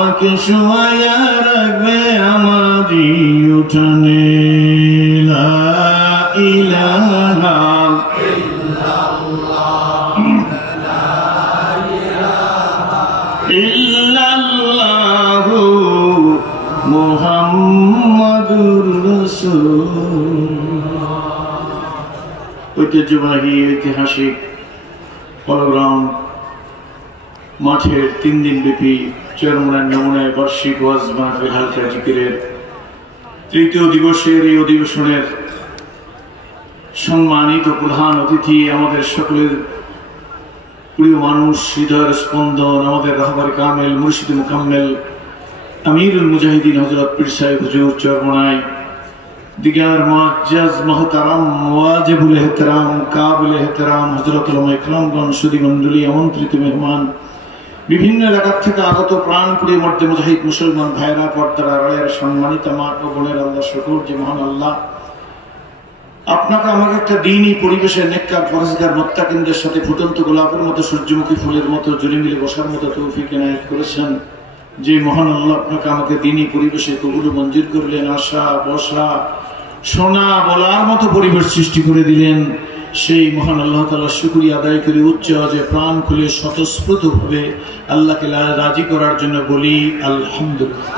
আমাকে শোয়া রাখবে আমারই উঠানে লা ইলাহা ইল্লাল্লাহু মুহাম্মাদুর রাসূলুল্লাহ। ঐতিহ্যবাহী ঐতিহাসিক পলগ্রাউন্ড মাঠের 3 দিন ব্যাপী চরমনার নমুনায় বার্ষিক ওয়াজ মাহফিল হালকা জিকিরের 3য় দিবসের এই অধিবেশনের সম্মানিত প্রধান অতিথি, আমাদের সকলের প্রিয় মানুষ, হৃদয়ের স্পন্দন, আমাদের রাহবার কামেল মুর্শিদ মুকাম্মেল আমিরুল মুজাহিদিন হযরত পীর সাহেব হুজুর চরমনাই, দিগার মুআজ্জাজ মুহতারাম ওয়াজিবুল ইহতিরাম কাবিল ইহতিরাম হযরত উলামা ইকরামগণ, সুধী মণ্ডলী, আমন্ত্রিত মেহমান, বিভিন্ন এলাকা থেকে আগত প্রাণপ্রিয় মর্দে মুজাহিদ মুসলমান ভাইরা, পর্দার আড়ালের সম্মানিত মা ও বোনের, আল্লাহ শুকর যে মহান আল্লাহ আপনাকে আমাকে একটা দ্বীনি পরিবেশে নেককার ফরজগার মুত্তাকিনদের সাথে ফুটন্ত গোলাপের মতো সূর্যমুখী ফুলের মতো জুলিমিলে বসার মতো তৌফিক এনায়েত করেছেন। যে মহান আল্লাহ আপনাকে আমাকে দ্বীনি পরিবেশে কবুল মঞ্জুর করলেন, আসা বসা শোনা বলার মতো পরিবেশ সৃষ্টি করে দিলেন, সেই মহান আল্লাহ তাআলার শুকরিয়া আদায় করে উচ্চ আওয়াজে প্রাণ খুলে স্বতঃস্ফূর্ত ভাবে আল্লাহকে রাজি করার জন্য বলি আলহামদুলিল্লাহ।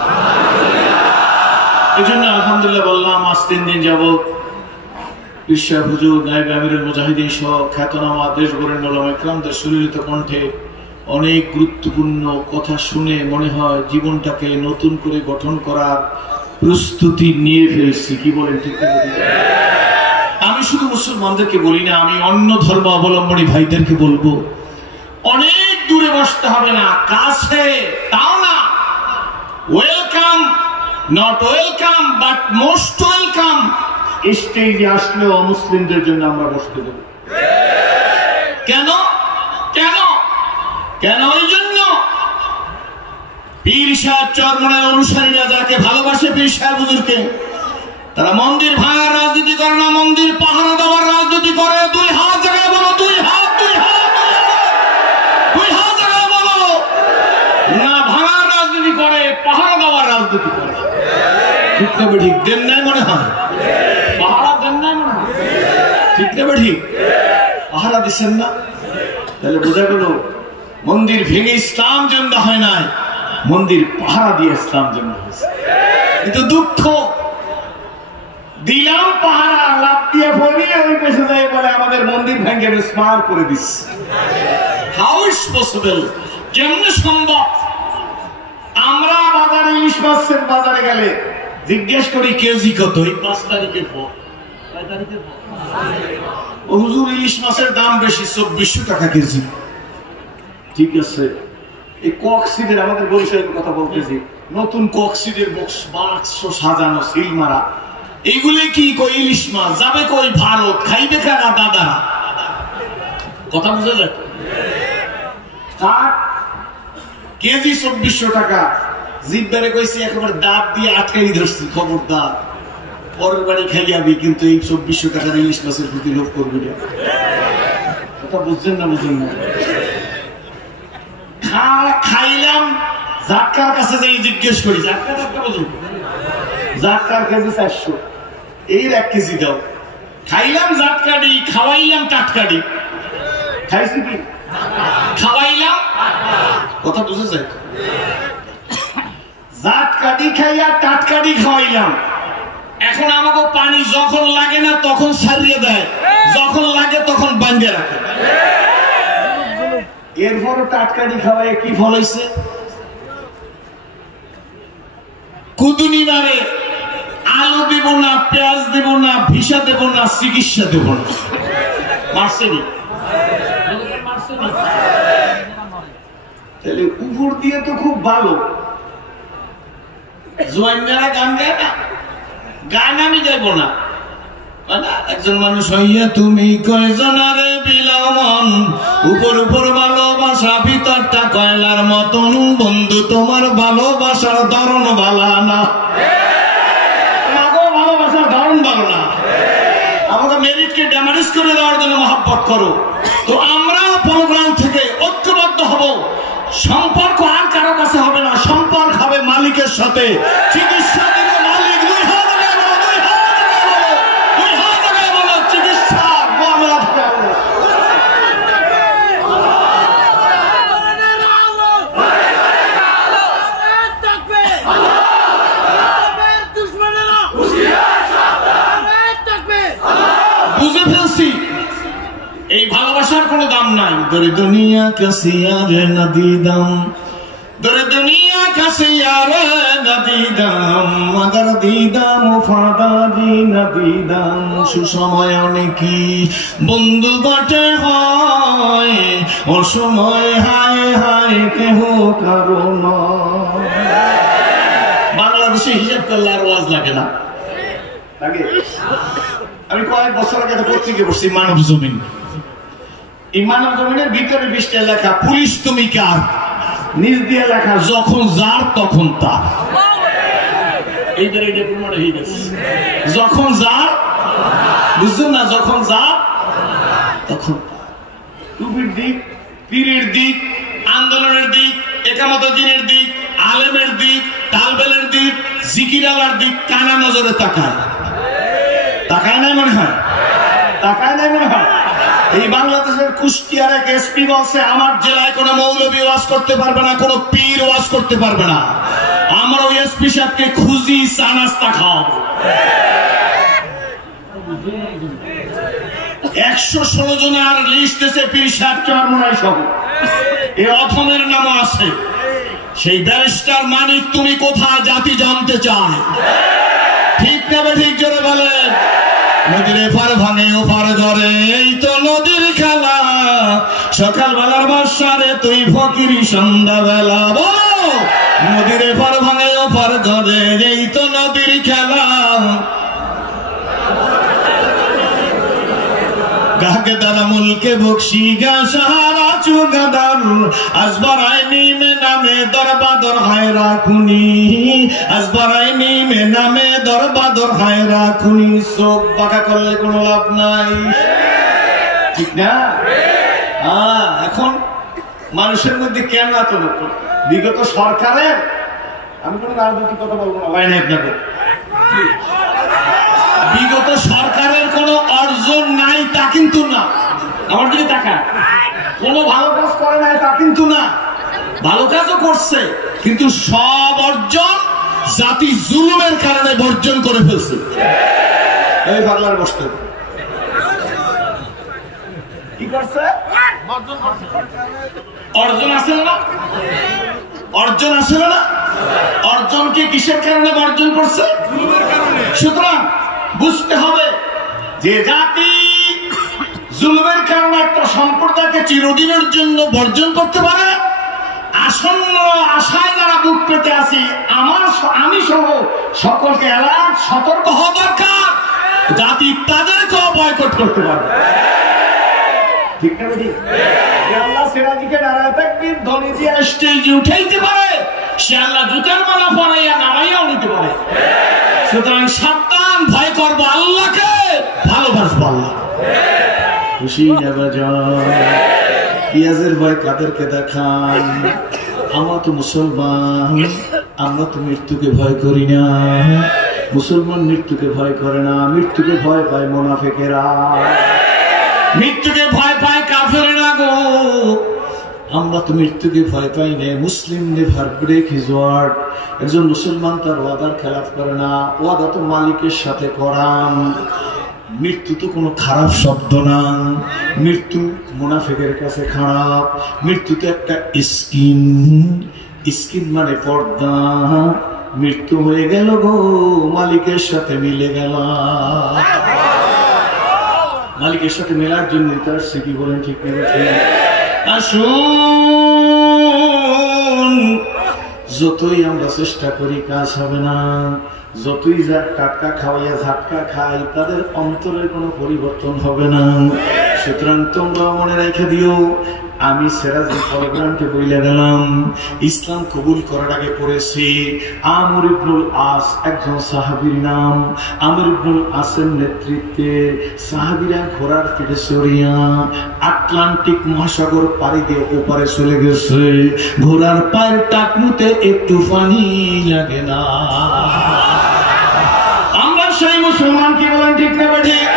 এই জন্য আলহামদুলিল্লাহ বললাম। আজ 3 দিন যাবত পীর সাহেব হুজুর নায়েব আমিরুল মুজাহিদিন সহ খ্যাতনামা দেশবরেণ্য উলামা ইকরামদের সুললিত কণ্ঠে অনেক গুরুত্বপূর্ণ কথা শুনে মনে হয় জীবনটাকে নতুন করে গঠন করার প্রস্তুতি নিয়ে ফেলছি। কি বলেন? ঠিক আছে। আমি শুধু মুসলমানদেরকে বলি না, আমি অন্য ধর্ম অবলম্বনী ভাইদেরকে বলবো, অনেক দূরে বসতে হবে না, কাছে তাও না, welcome, not welcome but most welcome স্টেজে আসলে অমুসলিমদের জন্য আমরা বসতে দেব। কেন কেন কেন? ওই জন্য পীর সাহেব চরমনার অনুসারীরা যাকে ভালোবাসে পীর সাহেব হুজুরকে, তারা মন্দির ভাঙার রাজনীতি করে না, মন্দির পাহারা দেওয়ার রাজনীতি করে। 2 হাত জায়গায় বলো, 2 হাত, 2 হাত, 2 হাত জায়গায় বলো না। ভাঙার রাজনীতি করে, পাহারা দেওয়ার রাজনীতি করে। ঠিক না ঠিক? দেন নাই মনে হয়, পাহারা দেন নাই মনে হয়। ঠিক না ঠিক? পাহারা দিচ্ছেন না, তাহলে বোঝা গেল মন্দির ভেঙে ইসলাম জেন্দা হয় নাই, মন্দির পাহারা দিয়ে ইসলাম জেন্দা হয়েছে। কিন্তু দুঃখ, দিলাম পাহারা, লাভ দিয়ে ভরিয়ে ওই পেছনে যাই বলে আমাদের মন্দির ভেঙে বিস্মার করে দিচ্ছে। How is possible? কেমনে সম্ভব? আমরা বাজারে ইলিশ মাছের বাজারে গেলে জিজ্ঞেস করি কেজি কত? এই 5 তারিখের পর। কয় তারিখের পর? ও হুজুর ইলিশ মাছের দাম বেশি, 2400 টাকা কেজি। ঠিক আছে। এই কক্সিডের, আমাদের বরিশালের কথা বলতেছি, নতুন কক্সিডের বাক্স সাজানো সিল মারা, এইগুলি কি কই ইলিশ মাছ যাবে কই ভারত, খাইবে কারা দাদারা? কথা বুঝা যায়? কেজি 2400 টাকা। জিব্বারে কইছি একেবারে দাঁত দিয়ে আটকাই ধরছি, খবরদার পরের বাড়ি খাই যাবি, কিন্তু এই 2400 টাকার ইলিশ মাছের প্রতি লোভ করবি না। কথা বুঝছেন না? বুঝুন না। খাইলাম, জাটকার কাছে যাই জিজ্ঞেস করি, জাটকা বুঝুন, জাটকার কেজি 400, এই 1 কেজি দাও। খাইলাম জাটকাডি, খাওয়াইলাম টাটকাডি। খাইছি কি? খাওয়াইলাম। কথা বুঝে যায়? জাটকাডি খাইয়া টাটকাডি খাওয়াইলাম। এখন আমাকে পানি যখন লাগে না তখন ছাড়িয়ে দেয়, যখন লাগে তখন বাঁধে রাখে। এরপরও টাটকাডি খাওয়াই কি ফল হয়েছে? কুদুনি মারে, আলু দেব না, পেঁয়াজ দেব না, ভিসা দেব না, চিকিৎসা দেব না। মার্সেনি তাহলে উপর দিয়ে তো খুব ভালো। জোয়াইনারা গান গায় না, গান আমি গাইব না। একজন মানুষ হইয়া তুমি কয়জনারে বিলাও মন, উপর উপর ভালোবাসা ভিতরটা কয়লার মতন, বন্ধু তোমার ভালোবাসার ধরন ভালো না। ভালোবাসার ধরন ভালো না, আমাকে মেরিটকে ড্যামেজ করে দেওয়ার জন্য মহব্বত করো। তো আমরাও প্রোগ্রাম থেকে ঐক্যবদ্ধ হব। সম্পর্ক আর কারো কাছে হবে না, সম্পর্ক সাথে চিকিৎসা দিবে মালিক। 2 হাত বলো চিকিৎসা মামলা থেকে বুঝে ফেলছি এই ভালোবাসার কোনো দাম নাই। দরে দুনিয়া কাছে আর নদী দাম, দরে দুনিয়া কাছে আর নদী দাম, মগর দিদাম ফাদাদি নদী দাম। সুসময় অনেকই বন্ধু বটে হয়, অসময় হায় হায় কেহ কারণ। বাংলাদেশে হিসাব করলে আর ওয়াজ লাগে না, লাগে। আমি কয়েক বছর আগে একটা পত্রিকা পড়ছি, মানব জমিন। এই মানব জমিনের ভিতরে 20টা লেখা, পুলিশ তুমি কার, নিজ দিয়ে লেখা যখন যার তখন তার। এইবার এটা প্রমাণ হয়ে গেছে, যখন যার, বুঝছেন না, যখন যার তখন তার। টুপির দিক, পীরের দিক, আন্দোলনের দিক, একামত দিনের দিক, আলেমের দিক, তালবেলের দিক, জিকিরালার দিক কানা নজরে তাকায়। তাকায় নাই মনে হয়, তাকায় নাই মনে হয়। এই বাংলাদেশের কুষ্টিয়ার এক এসপি বলছে আমার জেলায় কোনো মৌলবী ওয়াজ করতে পারবে না, কোনো পীর ওয়াজ করতে পারবে না। আমরা ওই এসপি সাহেবকে খুঁজি, চা নাস্তা খাওয়াবো। 116 জনের লিস্ট এসে পীর সাহেব চরমনাই সহ এই অথমের নামও আছে। সেই ব্যারিস্টার মানিক তুমি কোথায়, জাতি জানতে চায়। ঠিক না ঠিক জোরে বলেন। নদীর এপার ভাঙে ওপার ধরে, এই তো নদীর খেলা। সকালবেলার বাসারে তুই ফকিরি সন্ধ্যাবেলা। বলো নদীর এপার ভাঙে ওপার ধরে, এই তো নদীর খেলা। গাকে দ্বারা মুলকে বকশি গা সাহারা চুগাদার, আসবারাইনি মে নামে দরবাদর হায় রাখুনি, আসবারাইনি মে নামে দরবাদর হায় রাখুনি। চোখ বাঁকা করলে কোনো লাভ নাই, ঠিক না? এখন মানুষের মধ্যে কেন এত লোক? বিগত সরকারের, আমি কোনো রাজনৈতিক কথা বলবো না, ভাই না আপনাকে, বিগত সরকারের কোনো অর্জন নাই তা কিন্তু না। আমার দিকে তাকান, কোনো ভালো কাজ করে নাই তা কিন্তু না, ভালো কাজও করছে, কিন্তু সব অর্জন জাতি জুলুমের কারণে বর্জন করে ফেলছে। এই পাগলার বসতে কি করছে? অর্জন আছে না, অর্জন আছে না, অর্জনকে কিসের কারণে বর্জন করছে? জুলুমের কারণে। সুতরাং বুঝতে হবে যে জাতি জুলুমের কারণে একটা সম্প্রদায়কে চিরদিনের জন্য বর্জন করতে পারে। আসন্ন আশায় যারা বুক পেতে আছি, আমি সহ সকলকে অ্যালার্ট, সতর্ক হওয়া দরকার। জাতি তাদেরকেও বয়কট করতে পারে, ঠিক না? ঠিক। আল্লাহ সিরাজিকে নারায়ে তাকবীর ধ্বনি দিয়ে স্টেজে উঠাইতে পারে, সে আল্লাহ জুতার মালা পরাইয়া নামাইয়াও নিতে পারে। সুতরাং সাবধান, ভয় করবো আল্লাহকে, ভালোবাসবো আল্লাহ। খুশি পিয়াজের ভয় কাদেরকে দেখান? আমরা তো মুসলমান, আমরা তো মৃত্যুকে ভয় করি না। মুসলমান মৃত্যুকে ভয় করে না, মৃত্যুকে ভয় পায় মুনাফিকেরা, মৃত্যুকে ভয় পায় কাফেরেরা গো। আমরা তো মৃত্যুকে ভয় পাই না। মুসলিম নেভার ব্রেক হিজ ওয়ার্ড। একজন মুসলমান তার ওয়াদার খেলাফ করে না, ওয়াদা তো মালিকের সাথে করান। মৃত্যু তো কোনো খারাপ শব্দ না, মৃত্যু মুনাফিকের কাছে খারাপ। মৃত্যু তো একটা স্কিন, স্কিন মানে পর্দা। মৃত্যু হয়ে গেল গো, মালিকের সাথে মিলে গেল। মালিকের সাথে মেলার জন্য তার সে কি বলেন, ঠিক নেই? আসুন, যতই আমরা চেষ্টা করি কাজ হবে না। যতই টাটকা খাওয়াইয়া ঝাটকা খাই, তাদের অন্তরের কোনো পরিবর্তন হবে না। সুতরাং তোমরা মনে রেখে দিও, আমি সিরাজুল প্রোগ্রামকে বইলে গেলাম ইসলাম কবুল করার আগে পড়েছি আমর ইবনুল আস, একজন সাহাবীর নাম। আমর ইবনুল আসের নেতৃত্বে সাহাবীরা ঘোড়ার পিঠে চড়িয়া আটলান্টিক মহাসাগর পাড়ি দিয়ে ওপারে চলে গেছে। ঘোড়ার পায়ের টাকনুতে একটু পানি লাগে না। আমরা সেই মুসলমান, কি বলেন ঠিক না ঠিক?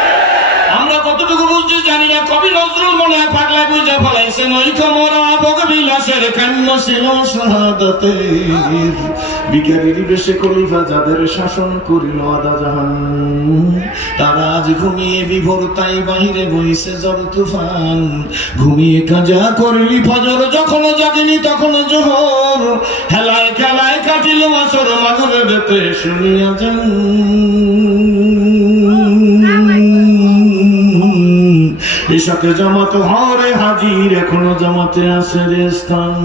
আমরা কতটুকু বুঝছি জানি না। কবি নজরুল মনে হয় পাগলা বুঝা ফেলাইছেন, ওই কমরা ভোগবিলাসের কান্য ছিল শাহাদাতের, বিকারীর বেশে খলিফা যাদের শাসন করিল আদা জাহান, তারা আজ ঘুমিয়ে বিভোর তাই বাহিরে বইছে জল তুফান, ঘুমিয়ে কাজা করলি ফজর, যখন জাগিনি তখন জোহর, হেলায় খেলায় কাটিল মাসর মাগুরে বেতে শুনিয়া যান। এসাকে জামাত হরে হাজির, এখনো জামাতে আছে রে স্থান,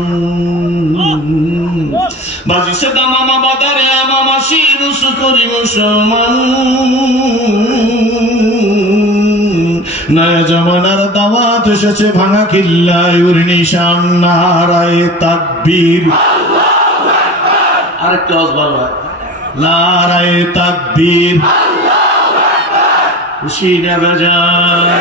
বাজিছে দামামা বাদারে আমামা শিরুস করি মুসলমান, নয়া জামানার দাওয়াত এসেছে ভাঙা কিল্লায় ওর নিশান, নারায়ে তাকবীর, আরেকটা আওয়াজ ভালো হয়, নারায়ে তাকবীর, খুশি না বেজান।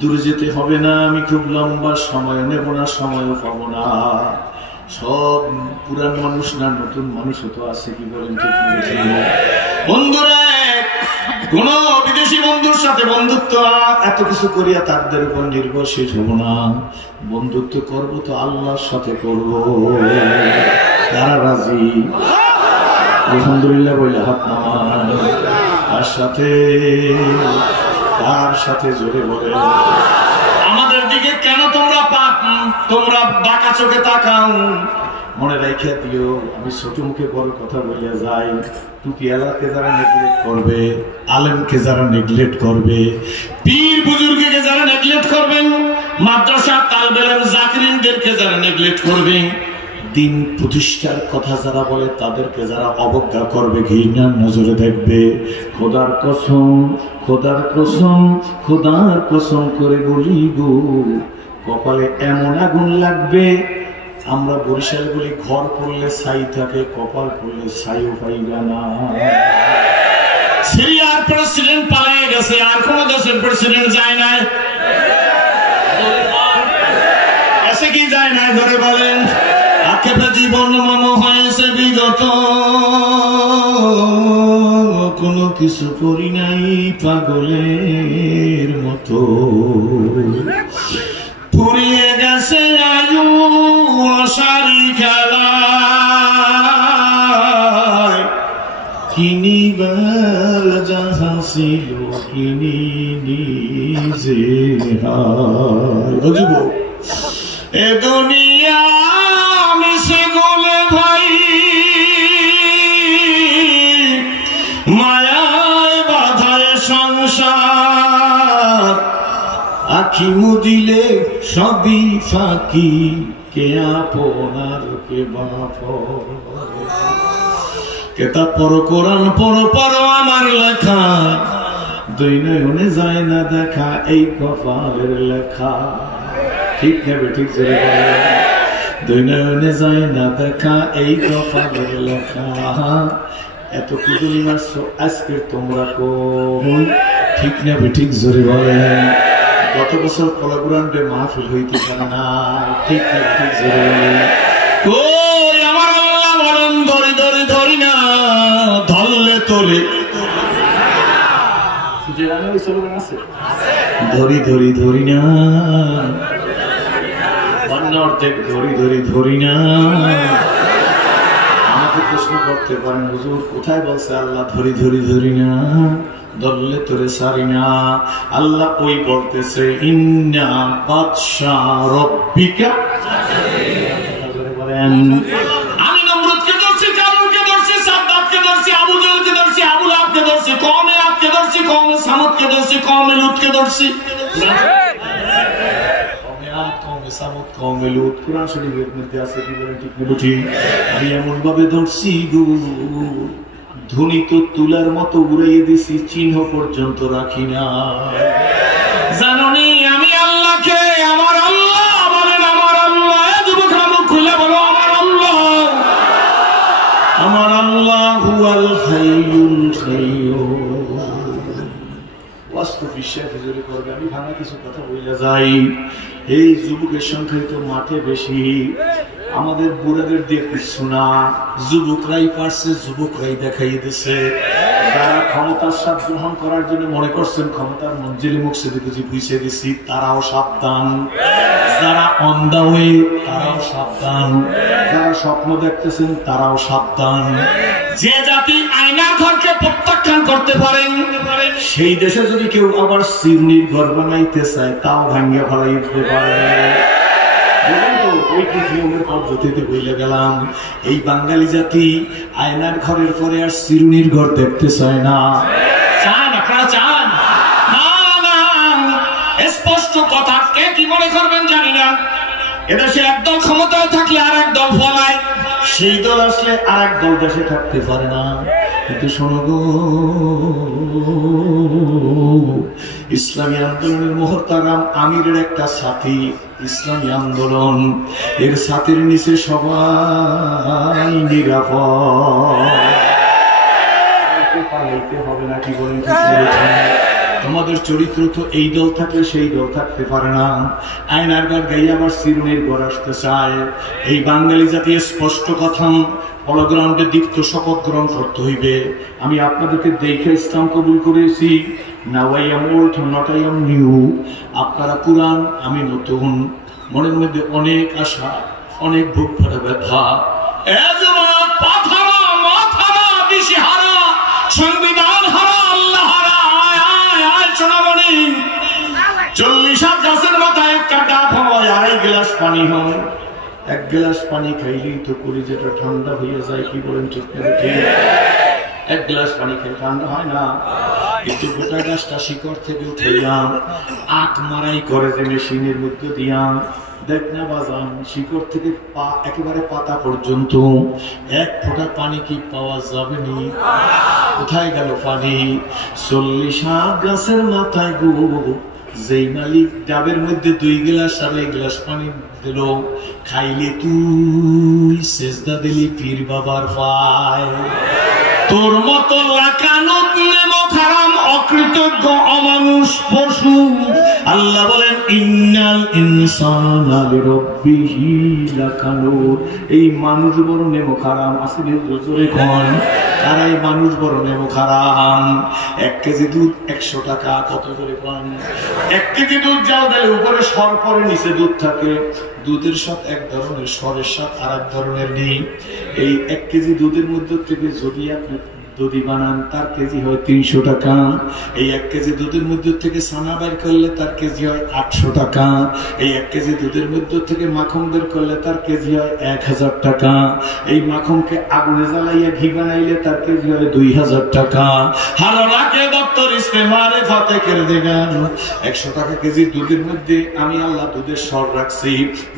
দূরে যেতে হবে না, আমি খুব লম্বা সময় নেব না, সময়ও পাবো না। সব পুরান মানুষ না, নতুন মানুষও তো আছে, কি বলেন ঠিক? বন্ধুরা, কোন বিদেশি বন্ধুর সাথে বন্ধুত্ব এত কিছু করিয়া তাদের উপর নির্ভরশীল হব না। বন্ধুত্ব করব তো আল্লাহর সাথে করব। তারা রাজি? আলহামদুলিল্লাহ বলে হাত নামান। তার সাথে, তার সাথে জোরে বলে, আমাদের দিকে কেন তোমরা বাঁকা চোখে তাকাও? মনে রেখে দিও, আমি ছোট মুখে বড় কথা বলে যাই। টুপি এলাকে যারা নেগলেক্ট করবে, আলেমকে যারা নেগলেক্ট করবে, পীর বুজুর্গকে যারা নেগলেক্ট করবেন, মাদ্রাসা তালবে ইলম জাকিরিনদেরকে যারা নেগলেক্ট করবে, দিন প্রতিষ্ঠার কথা যারা বলে তাদেরকে যারা অবজ্ঞা করবে, ঘৃণার নজরে দেখবে, খোদার কসম, খোদার কসম, খোদার কসম করে বলি গো, কপালে এমন আগুন লাগবে। আমরা বরিশাল বলি ঘর করলে ছাই থাকে, কপাল করলে ছাইও পাইবে না। সিরিয়ার প্রেসিডেন্ট পালিয়ে গেছে, আর কোন দেশের প্রেসিডেন্ট যায় না, এসে কি যায় না? ধরে বলেন, আক্ষেপে জীবন মন হয়েছে বিগত, কোনো কিছু করি নাই পাগলের মতো, ফুরিয়ে গেছে আয়ু আশারি খেলায়, কিনিবার যাহা ছিল কিনি নিজে হায়। এ দুনিয়া মিশে গলে ভাই, মায়ায় বাধায় সংসার, আখি মুদিলে সবই ফাঁকি, কে আপনার কে বাপ, কেতা পর কোরআন পর আমার লেখা, দুই নয়নে যায় না দেখা, এই কপালের লেখা। ঠিক নেবে, ঠিক যে দুই নয়নে যায় না দেখা, এই কপালের লেখা। এত কুদুলি মারছো আজকে তোমরা কোন, ঠিক নেবে, ঠিক জোরে বলেন। গত বছর কলাগুরান্ডে মাহফিল হইতে পারে না, ঠিক নেবে, ঠিক জোরে বলেন। কই আমার আল্লাহ বলেন, ধরি ধরি ধরি না, ধরলে তোলে, ধরি ধরি ধরি না, অর্ধেক ধরি ধরি ধরি না। আমাকে প্রশ্ন করতে পারেন, হুজুর কোথায় বলছে আল্লাহ ধরি ধরি ধরি না, ধরলে তোরে সারি না? আল্লাহ ওই বলতেছে, ইন্না বাদশা রব্বিকা, আমি নমরুদকে ধরছি, কারুনকে ধরছি, সাদ্দাতকে ধরছি, আবু জেহেলকে ধরছি, আবু লাহাবকে ধরছি, কওমে আদকে ধরছি, কওমে সামুদকে ধরছি, কওমে লুতকে ধরছি। আমি এমন ভাবে ধরছি গো, ধুনি তো তুলার মতো উড়াইয়ে দিছি, চিহ্ন পর্যন্ত রাখি না। জানোনি আমি আল্লাহকে, আমার আল্লাহ বলেন, আমার আল্লাহ। যুবক মুখ খুলে বলো আমার আল্লাহ, আমার আল্লাহ হুয়াল হাইয়ুল কাইয়্যুম। বাস্তব বিশ্বাস হুজুরি করবে, আমি ভাঙা কিছু কথা বলে যাই। এই যুবকের সংখ্যাই তো মাঠে বেশি, আমাদের বুড়াদের দিয়ে কিছু না। যুবকরাই পারছে, যুবকরাই দেখাই দিছে। যারা ক্ষমতার স্বাদ গ্রহণ করার জন্য মনে করছেন ক্ষমতার মঞ্জিলে মুখ সেদিকে কিছু বুঝে দিছি, তারাও সাবধান। যারা অন্ধা হয়ে, তারাও সাবধান। যারা স্বপ্ন দেখতেছেন, তারাও সাবধান। যে জাতি আয়নার ঘরকে প্রত্যাখ্যান করতে পারেন, সেই দেশে যদি কেউ আবার সিরনির ঘর বানাইতে চায়, তাও ভাঙ্গে ফেলাই দিতে পারে। এই বাঙালি জাতি আয়নার ঘরের পরে আর চিরুনির ঘর দেখতে চায় না। চান আপনারা? চান না? স্পষ্ট কথা। কে কি মনে করবেন জানি না। এদেশে একদল ক্ষমতায় থাকলে আর এক দল ফলায়, সেই দল আসলে আর এক দল দেশে থাকতে পারে না। কিন্তু শোনো গো, ইসলামী আন্দোলনের মুহতারাম আমিরের একটা সাথী, ইসলামী আন্দোলন, এর সাথীর নিচে সবাই নিরাপদ। পালাইতে হবে না, কি বলেন? তোমাদের চরিত্র তো এই দল থাকলে সেই দল থাকতে পারে না। আয়নার ঘর গাইয়ে আবার চিরুনির ঘর আসতে চায়। এই বাঙালি জাতি স্পষ্ট কথা, হলগ্রাউন্ডে দীপ্ত শপথ গ্রহণ করতে হইবে। আমি আপনাদেরকে দেখে ইসলাম কবুল করেছি। Now I am old, not I am new. আপনারা পুরান, আমি নতুন। মনের মধ্যে অনেক আশা, অনেক বুক ভরা ব্যথা। সংবিধান হারা, আল্লাহ হারা। 40 গাছের মাথায় একটা ডাব হয়, 2.5 গ্লাস পানি হয়। 1 গ্লাস পানি খাইলেই তো কলিজাটা ঠান্ডা হয়ে যায়, কি বলেন? ঠিক না? 1 গ্লাস পানি খেলে ঠান্ডা হয় না। কিন্তু গোটা গাছটা শিকড় থেকে উঠাইলাম, আট মারাই করে যে মেশিনের মধ্যে দিয়াম, দেখ না বাজান, শিকড় থেকে একেবারে পাতা পর্যন্ত 1 ফোঁটা পানি কি পাওয়া যাবে নি? কোথায় গেল পানি? 40 গাছের মাথায় গো, যেই মালিক ডাবের মধ্যে 2 গ্লাস 2.5 গ্লাস পানি দিল, খাইলে তুই সেজদা দিলি পীর বাবার পায়। তোর মতো লাকানুত নেমক হারাম, অকৃতজ্ঞ, অমানুষ, পশু। আল্লাহ বলেন ইন্নাল ইনসানা লিরাব্বিহি লাকানুত। এই মানুষ বড় নেমক হারাম। আসলে জোরে কোন আর এই মানুষ বড় নেমক হারাম। 1 কেজি দুধ 100 টাকা। কত করে কোন? 1 কেজি দুধ যাও দিলে উপরে সর পরে, নিচে দুধ থাকে। দুধের স্বাদ এক ধরনের, সরের স্বাদ আর এক ধরনের নেই। এই 1 কেজি দুধের মধ্যে থেকে যদি আপনি দধি বানান, তার কেজি হয় 300 টাকা। এই 1 কেজি দুধের মধ্যে থেকে ছানা বের করলে তার কেজি হয় 800 টাকা। এই 1 কেজি দুধের মধ্যে থেকে মাখন বের করলে তার কেজি হয় 1000 টাকা। এই মাখনকে আগুনে জ্বালাইয়া ঘি বানাইলে তার কেজি হয় 2000 টাকা। হারালাকে দপ্তর ইস্তেমারে ফাতে করে দেবেন। 100 টাকা কেজি দুধের মধ্যে আমি আল্লাহ দুধের স্বর রাখছি।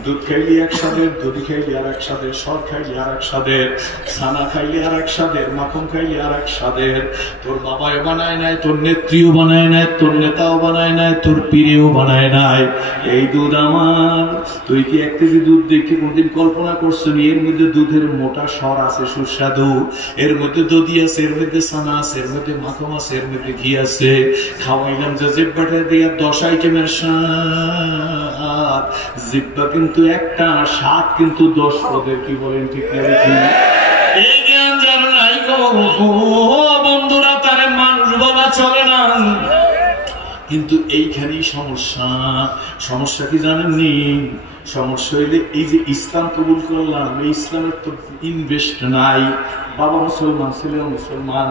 দুধ খাইলে এক স্বাদের, দধি খাইলে আর এক স্বাদের, স্বর খাইলে আর এক স্বাদের, ছানা খাইলে আর এক স্বাদের, মাখন খাইলে আর এক স্বাদের। তোর বাবাও বানায় নাই, তোর নেত্রীও বানায় নাই, তোর নেতাও বানায় নাই, তোর পীরেও বানায় নাই। এই দুধ আমার। তুই কি 1 কেজি দুধ দেখে কোনদিন কল্পনা করছেন এর মধ্যে দুধের মোটা স্বর আছে, সুস্বাদু, এর মধ্যে দধি আছে, এর মধ্যে ছানা আছে, এর মধ্যে মাখন আছে, এর মধ্যে ঘি আছে। খাওয়াইলাম যে জিব্বাটা দিয়া 10 আইটেমের স্বাদ। জিব্বা কিন্তু একটা, স্বাদ কিন্তু 10 পদের। কি বলেন? ঠিক না? এই জ্ঞান যার নাই গো বন্ধুরা, তারে মানুষ বলা চলে না। কিন্তু এইখানেই সমস্যা। সমস্যা কি জানেননি? সমস্যা হইলে এই যে ইসলাম কবুল করলাম, এই ইসলামের তো ইনভেস্ট নাই। বাবা মুসলমান, ছেলেও মুসলমান,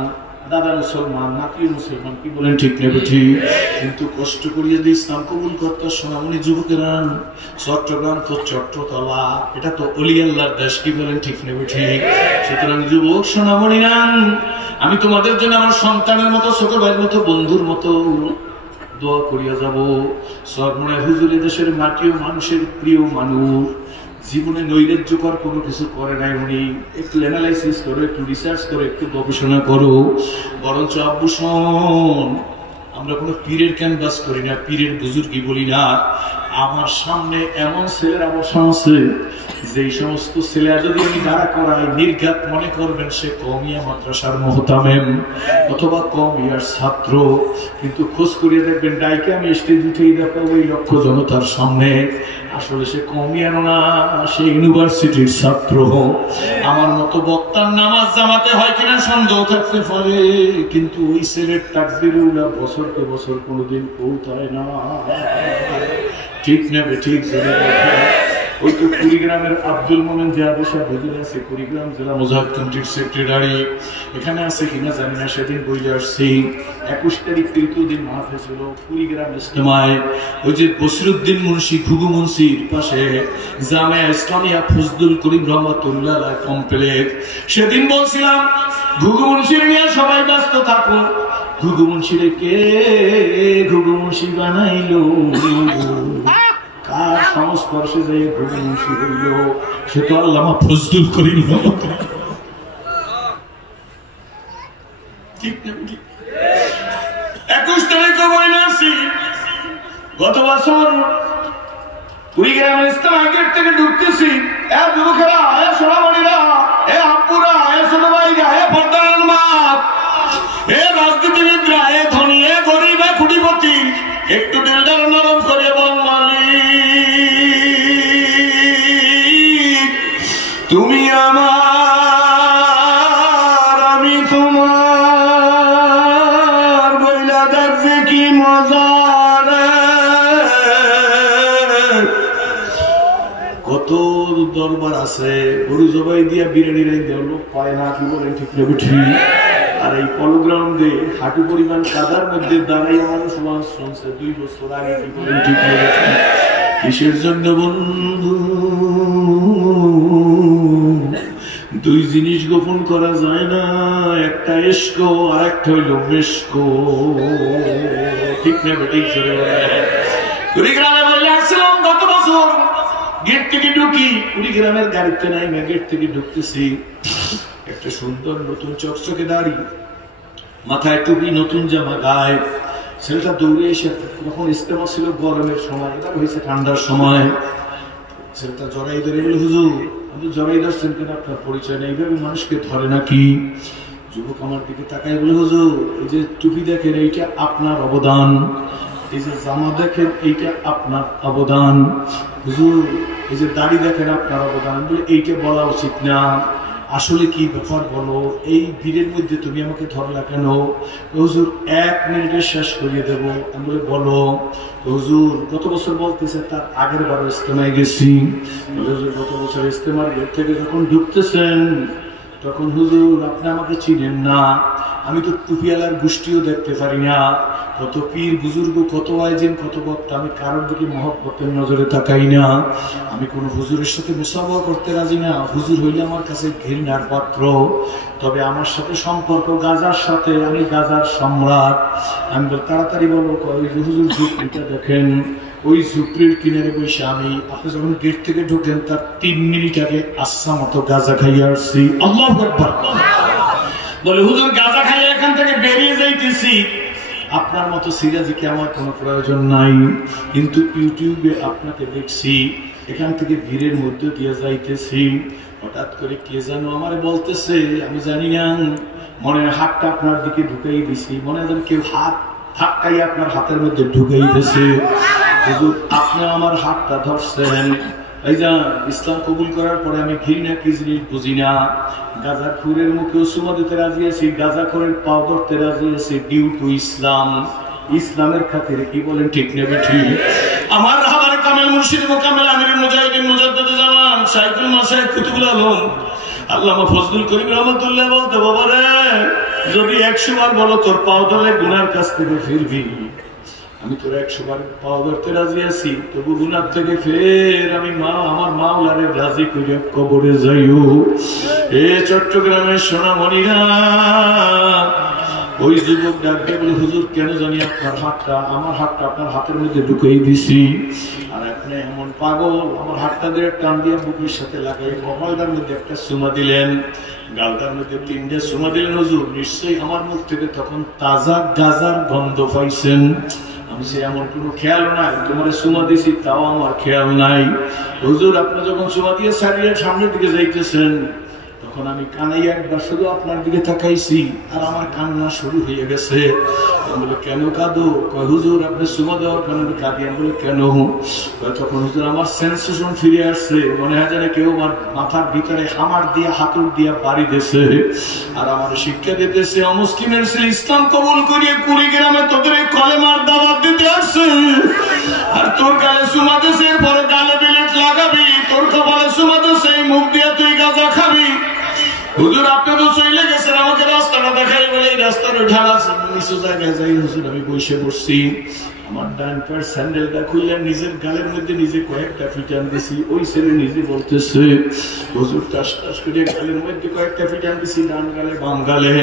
দাদা মুসলমান, নাতিও মুসলমান। কি বলেন? ঠিক নেবে ঠিক। কিন্তু কষ্ট করিয়ে যদি ইসলাম কবুল করতো সোনামণি যুবকেরা, চট্টগ্রাম তো চট্টতলা, এটা তো অলি আল্লাহর দেশ। কি বলেন? ঠিক নেবে ঠিক। সুতরাং যুবক সোনামণিরা, আমি তোমাদের জন্য আমার সন্তানের মতো, ছোট ভাইয়ের মতো, বন্ধুর মতো দোয়া করিয়া যাব। সরমনে হুজুর দেশের মাটিও মানুষের প্রিয় মানুষ। জীবনে নৈরাজ্যকর কোনো কিছু করে নাই উনি। একটু অ্যানালাইসিস করো, একটু রিসার্চ করো, একটু গবেষণা করো। বরঞ্চ আব্বু শোন, আমরা কোনো পীরের ক্যানভাস করি না, পীরের বুজুর্গি বলি না। আমার সামনে এমন ছেলেরা বসা আছে, যেই সমস্ত ছেলেরা যদি আমি দাঁড়া করাই নির্ঘাত মনে করবেন সে কওমিয়া মাদ্রাসার মুহতামিম অথবা কওমিয়ার ছাত্র, কিন্তু খোঁজ করিয়ে দেখবেন ডাইকে আমি স্টেজ উঠেই দেখাবো এই লক্ষ জনতার সামনে, আসলে সে কওমিয়ার না, সে ইউনিভার্সিটির ছাত্র। আমার মতো বক্তার নামাজ জামাতে হয় কিনা সন্দেহ থাকতে পারে, কিন্তু ওই ছেলের তাকবীরুল্লাহ বছরকে বছর কোনোদিন পৌঁছায় না। ঠিক না ঠিক? ওই তো কুড়িগ্রামের আব্দুল মোমেন জিয়াদের সাহেব হুজুর আছে, কুড়িগ্রাম জেলা মুজাহিদ কমিটির সেক্রেটারি, এখানে আছে কিনা জানি না, সেদিন বইলে আসছি 21 তারিখ তৃতীয় দিন মাহফিল ছিল কুড়িগ্রাম ইজতেমায়। ওই যে বসিরউদ্দিন মুন্সি ঘুঘু মুন্সির পাশে জামিয়া ইসলামিয়া ফজলুল করিম রহমাতুল্লাহ আলাইহি কমপ্লেক্স, সেদিন বলছিলাম ঘুঘু মুন্সির নিয়ে সবাই ব্যস্ত থাকো। ঘুঘু মুন্সিরে কে ঘুঘু মুন্সি বানাইলো, কার সংস্পর্শে যে ঘুঘু মুন্সি হইল, সে তো আল্লামা ফজলুল করিম রহমাতুল্লাহ। ঠিক না? 21 তারিখে বইলে আসি, গত বছর কুড়িগ্রামের ইসলাম গেট থেকে ঢুকতেছি, এ যুবকেরা, এ সোনামণিরা, এ আব্বুরা, এ ছোট ভাইরা, এ পর্দার মা, এ রাজনীতিবিদরা, এ ধনী, এ গরিব, এ কোটিপতি, একটু দিলটা নরম করে বল মালিক তুমি আমার, আমি তোমার, বইলা দেখছে কি মজা রে। কত দরবার আছে, গরু জবাই দিয়া বিরিয়ানি রাই দেওয়া লোক পায় না, কি বলেন ঠিক না ঠিক? আর এই পলোগ্রাউন্ডে হাঁটু পরিমাণ কাদার মধ্যে দাঁড়াইয়া মানুষ ওয়াজ শুনছে 2 বছর আগে, কি বলেন ঠিক না? কিসের জন্য বন্ধু? দুই জিনিস গোপন করা যায় না, একটা ইশক আর একটা হইল মেশক। ঠিক না ঠিক? কুড়িগ্রামে বললে আসছিলাম গত বছর, গেট থেকে ঢুকি, কুড়িগ্রামের গাড়িতে নাই, গেট থেকে ঢুকতেছি, একটা সুন্দর নতুন চকচকে দাড়ি, মাথায় টুপি, নতুন জামা গায়ে, ছেলেটা দৌড়ে এসে, তখন ইস্তেমা ছিল গরমের সময়, এবার হয়েছে ঠান্ডার সময়, ছেলেটা জড়াই ধরে বলে হুজুর, আমি জড়াই ধরছেন কেন, আপনার পরিচয় নেই, এইভাবে মানুষকে ধরে নাকি? যুবক আমার দিকে তাকাই বলে হুজুর, এই যে টুপি দেখেন এইটা আপনার অবদান, এই যে জামা দেখেন এইটা আপনার অবদান, হুজুর এই যে দাড়ি দেখেন আপনার অবদান। বলে এইটা বলা উচিত না, আসলে কি ব্যাপার বলো, এই ভিড়ের মধ্যে তুমি আমাকে ধরলা কেন? হুজুর 1 মিনিটে শেষ করিয়ে দেব। আমি বলে বলো। হুজুর গত বছর বলতেছে তার আগের বার ইজতেমায় গেছি, হুজুর গত বছর ইজতেমার গেট থেকে যখন ঢুকতেছেন তখন হুজুর আপনি আমাকে চিনেন না, আমি তো টুপিওয়ালার গোষ্ঠীও দেখতে পারি না, কত পীর বুজুর্গ, কত আয়োজন, কত বক্তা, আমি কারোর দিকে মহব্বতের নজরে তাকাই না, আমি কোন হুজুরের সাথে মুসাফা করতে রাজি না, হুজুর হইলে আমার কাছে ঘৃণার পাত্র, তবে আমার সাথে সম্পর্ক গাজার সাথে, আমি গাজার সম্রাট। আমি বল তাড়াতাড়ি বলো, ওই হুজুর ঝুপড়িটা দেখেন, ওই ঝুপড়ির কিনারে বসে আমি, আপনি যখন গেট থেকে ঢুকেন তার 3 মিনিট আগে আচ্ছা মতো গাঁজা খাইয়ে আসছি। আল্লাহু আকবার। বলে হুজুর গাঁজা খাইয়ে এখান থেকে বেরিয়ে যাইতেছি, আপনার মতো সিরাজিকে আমার কোনো প্রয়োজন নাই, কিন্তু ইউটিউবে আপনাকে দেখছি, এখান থেকে ভিড়ের মধ্যে দিয়ে যাইতেছি, হঠাৎ করে কে যেন আমারে বলতেছে, আমি জানি না, মনে হাতটা আপনার দিকে ঢুকাই দিছি, মনে যেন কেউ হাত ধাক্কাই আপনার হাতের মধ্যে ঢুকাই দিয়েছে, হুজুর আপনি আমার হাতটা ধরছেন। ভাইজান ইসলাম কবুল করার পরে আমি ঘৃণা কি জিনিস বুঝি না, গাঁজা খুরের মুখেও সুমা দিতে রাজি আছি, গাঁজা খোরের পাও ধরতে রাজি আছি, ডিউ টু ইসলাম, ইসলামের খাতিরে, কি বলেন ঠিক নেবে ঠিক? আমার রাহবার কামেল মুর্শিদ মোকাম্মেল আমিরুল মুজাহিদিন মুজাদ্দিদুল জামান শাইখুল মাশায়েখ কুতুবুল আলম আল্লামা ফজলুল করিম রহমাতুল্লাহ বলতে, বাবা রে যদি 100 বার বলো তোর পাও ধরে গুনার কাছ থেকে ফিরবি, আমি তোর 100 বার পাও ধরতে রাজি আছি, তবু গুনার থেকে ফের আমি আমার মাওলারে রাজি করে কবরে যাইও। এ চট্টগ্রামের সোনামণিরা, ওই যুবক ডাকতে বলে হুজুর কেন জানি আপনার হাতটা, আমার হাতটা আপনার হাতের মধ্যে ঢুকিয়ে দিছি, আর আপনি এমন পাগল। আমার হাতটা দিয়ে টান দিয়ে বুকের সাথে লাগাই কপালটার মধ্যে একটা চুমা দিলেন, গালটার মধ্যে 3টে চুমা দিলেন। হুজুর নিশ্চয়ই আমার মুখ থেকে তখন তাজা গাজার গন্ধ পাইছেন। আমি সে এমন কোনো খেয়াল নাই, তোমার চুমা দিছি তাও আমার খেয়াল নাই। হুজুর আপনি যখন চুমা দিয়ে সারিয়ে সামনের দিকে যাইতেছেন তখন আমি কানাই একবার শুধু আপনার দিকে তাকাইছি আর আমার কান্না শুরু হয়ে গেছে। বলে কেন কাঁদো? হুজুর আপনি চুমা দেওয়ার কারণে কাঁদি। আমি বলে কেন? তখন হুজুর আমার সেন্সেশন ফিরে আসছে, মনে হয় যেন কেউ আমার মাথার ভিতরে হামার দিয়ে হাতুর দিয়ে বাড়ি দিয়েছে আর আমার শিক্ষা দিতেছে অমুসলিমের ছেলে ইসলাম কবুল করিয়ে কুড়িগ্রামে তোদের এই কলেমার দাওয়াত দিতে আসছে আর তোর গালে চুমা দিয়েছে, এরপরে গালে বিলেট লাগাবি, তোর কপালে চুমা দিয়েছে, এই মুখ দিয়ে তুই গাঁজা খাবি। হুজুর আপনি তো চলে গেছেন, আমাকে রাস্তাটা দেখাই বলে এই রাস্তার ঢালা নিচু জায়গায় যাই। হুজুর আমি বসে পড়ছি, আমার ডান পায়ের স্যান্ডেলটা খুললে নিজের গালের মধ্যে নিজে কয়েকটা ফিটান দিছি। ওই ছেলে নিজে বলতেছে হুজুর টাস টাস করে গালের মধ্যে কয়েকটা ফিটান দিছি, ডান গালে বাম গালে।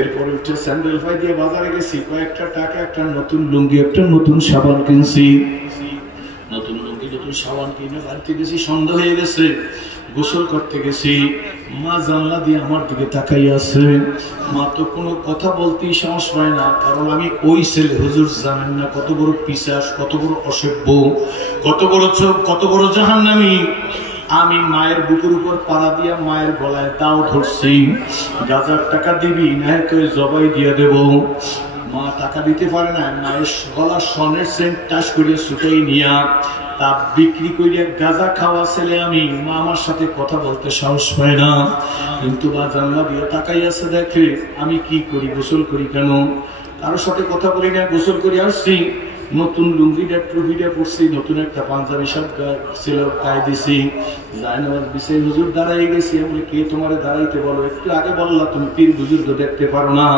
এরপরে উঠে স্যান্ডেল ফাই দিয়ে বাজারে গেছি, কয়েকটা টাকা, একটা নতুন লুঙ্গি, একটা নতুন সাবান কিনছি। নতুন লুঙ্গি নতুন সাবান কিনে বাড়িতে গেছি, সন্ধ্যা হয়ে গেছে, গোসল করতে গেছি। মা জানলা দিয়ে আমার দিকে তাকাই আছে। মা তো কোনো কথা বলতেই সাহস পায় না, কারণ আমি ওই ছেলে। হুজুর জানেন না কত বড় পিশাচ, কত বড় অসভ্য, কত বড় চোখ, কত বড় জাহান্নামী। আমি মায়ের বুকের উপর পাড়া দিয়া মায়ের গলায় দাও ধরছি, গাজার টাকা দিবি না তো জবাই দিয়ে দেব। মা টাকা দিতে পারে না, মায়ের গলার সনের সেন্ট টাস করে ছুটাই নিয়া তা বিক্রি করিয়া গাঁজা খাওয়া ছেলে আমি। মা আমার সাথে কথা বলতে সাহস পায় না, কিন্তু মা জানলা দিয়ে তাকাই আছে, দেখে আমি কি করি, গোসল করি কেন, কারোর সাথে কথা বলি না, গোসল করে আসছি। নতুন লুঙ্গিটা ট্রুফিটা পড়ছি, নতুন একটা পাঞ্জাবি শার্ট ছিল গায়ে দিছি, জায়নামাজ বিছে হুজুর দাঁড়াই গেছি। আমি কে তোমারে দাঁড়াইতে বলো? একটু আগে বললা তুমি পীর বুজুর্গ দেখতে পারো না।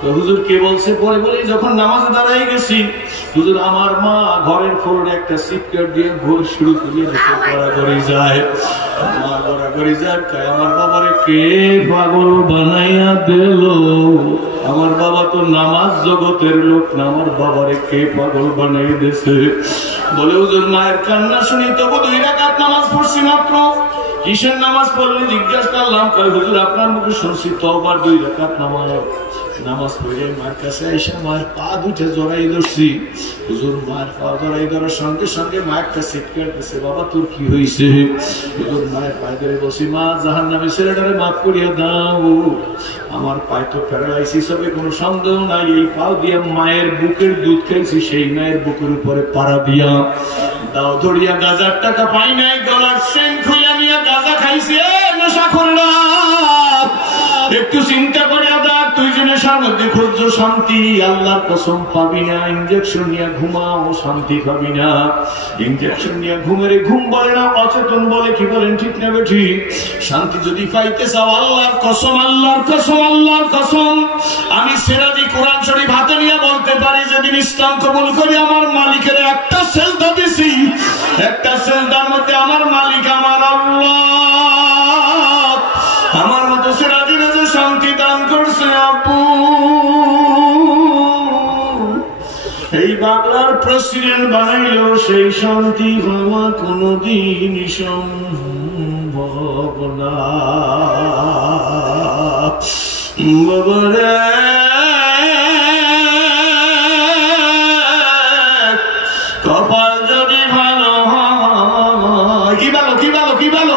তো হুজুর কে বলছে? পরে বলেই যখন নামাজে দাঁড়াই গেছি, হুজুর আমার মা ঘরের ফ্লোরে একটা সিটকাট দিয়ে ভোর শুরু করিয়ে গড়াগড়ি যায়। মা গড়াগড়ি যায়, আমার বাবারে কে পাগল বানাইয়া দিল? আমার বাবা তো নামাজ জগতের লোক না, আমার বাবারে কে পাগল বানাই দিয়েছে? বলে হুজুর মায়ের কান্না শুনি তবু 2 রাকাত নামাজ পড়ছি মাত্র। কিসের নামাজ পড়লে জিজ্ঞাসা করলাম, কয় হুজুর আপনার মুখে শুনছি তওবার 2 রাকাত নামাজ পড়ে মায়ের কাছে এসে মায়ের পা দুটে জড়াই ধরছি। হুজুর মায়ের পা জড়াই ধরার সঙ্গে সঙ্গে মা একটা চিৎকার দিচ্ছে, বাবা তোর কি হয়েছে? হুজুর মায়ের পায়ে ধরে বসি, মা জাহান্নামী ছেলেটারে মাফ করিয়া দাও, আমার পায়ে তো প্যারালাইসিস হবে কোনো সন্দেহ নাই। এই পাও দিয়ে মায়ের বুকের দুধ খেয়েছি, সেই মায়ের বুকের উপরে পাড়া দিয়া দাও ধরিয়া গাজার টাকা পাই নাই, গলার চেন খুলে নিয়ে গাজা খাইছে। নেশা করলা একটু চিন্তা করিয়া দেখ, তুই যে নেশার মধ্যে খুঁজছো শান্তি, আল্লাহর কসম পাবি না। ইঞ্জেকশন নিয়ে ঘুমাও, শান্তি পাবি না। ইঞ্জেকশন নিয়ে ঘুমেরে ঘুম বলে না, অচেতন বলে, কি বলেন ঠিক না বেঠিক? শান্তি যদি পাইতে চাও, আল্লাহর কসম, আল্লাহর কসম, আল্লাহর কসম, আমি সিরাজি কোরআন শরীফ হাতে নিয়ে বলতে পারি, যেদিন ইসলাম কবুল করি আমার মালিকের একটা সেজদা দিছি, একটা সেজদার মধ্যে আমার মালিক আমার আল্লাহ আমার মতো সিরাজির যে শান্তি দান করছে। আপু এই বাংলার প্রেসিডেন্ট বানাইলেও সেই শান্তি পাওয়া কোনদিন সম্ভব না। বাবারে কপাল যদি ভালো হয়, কি ভালো, কি ভালো, কি ভালো,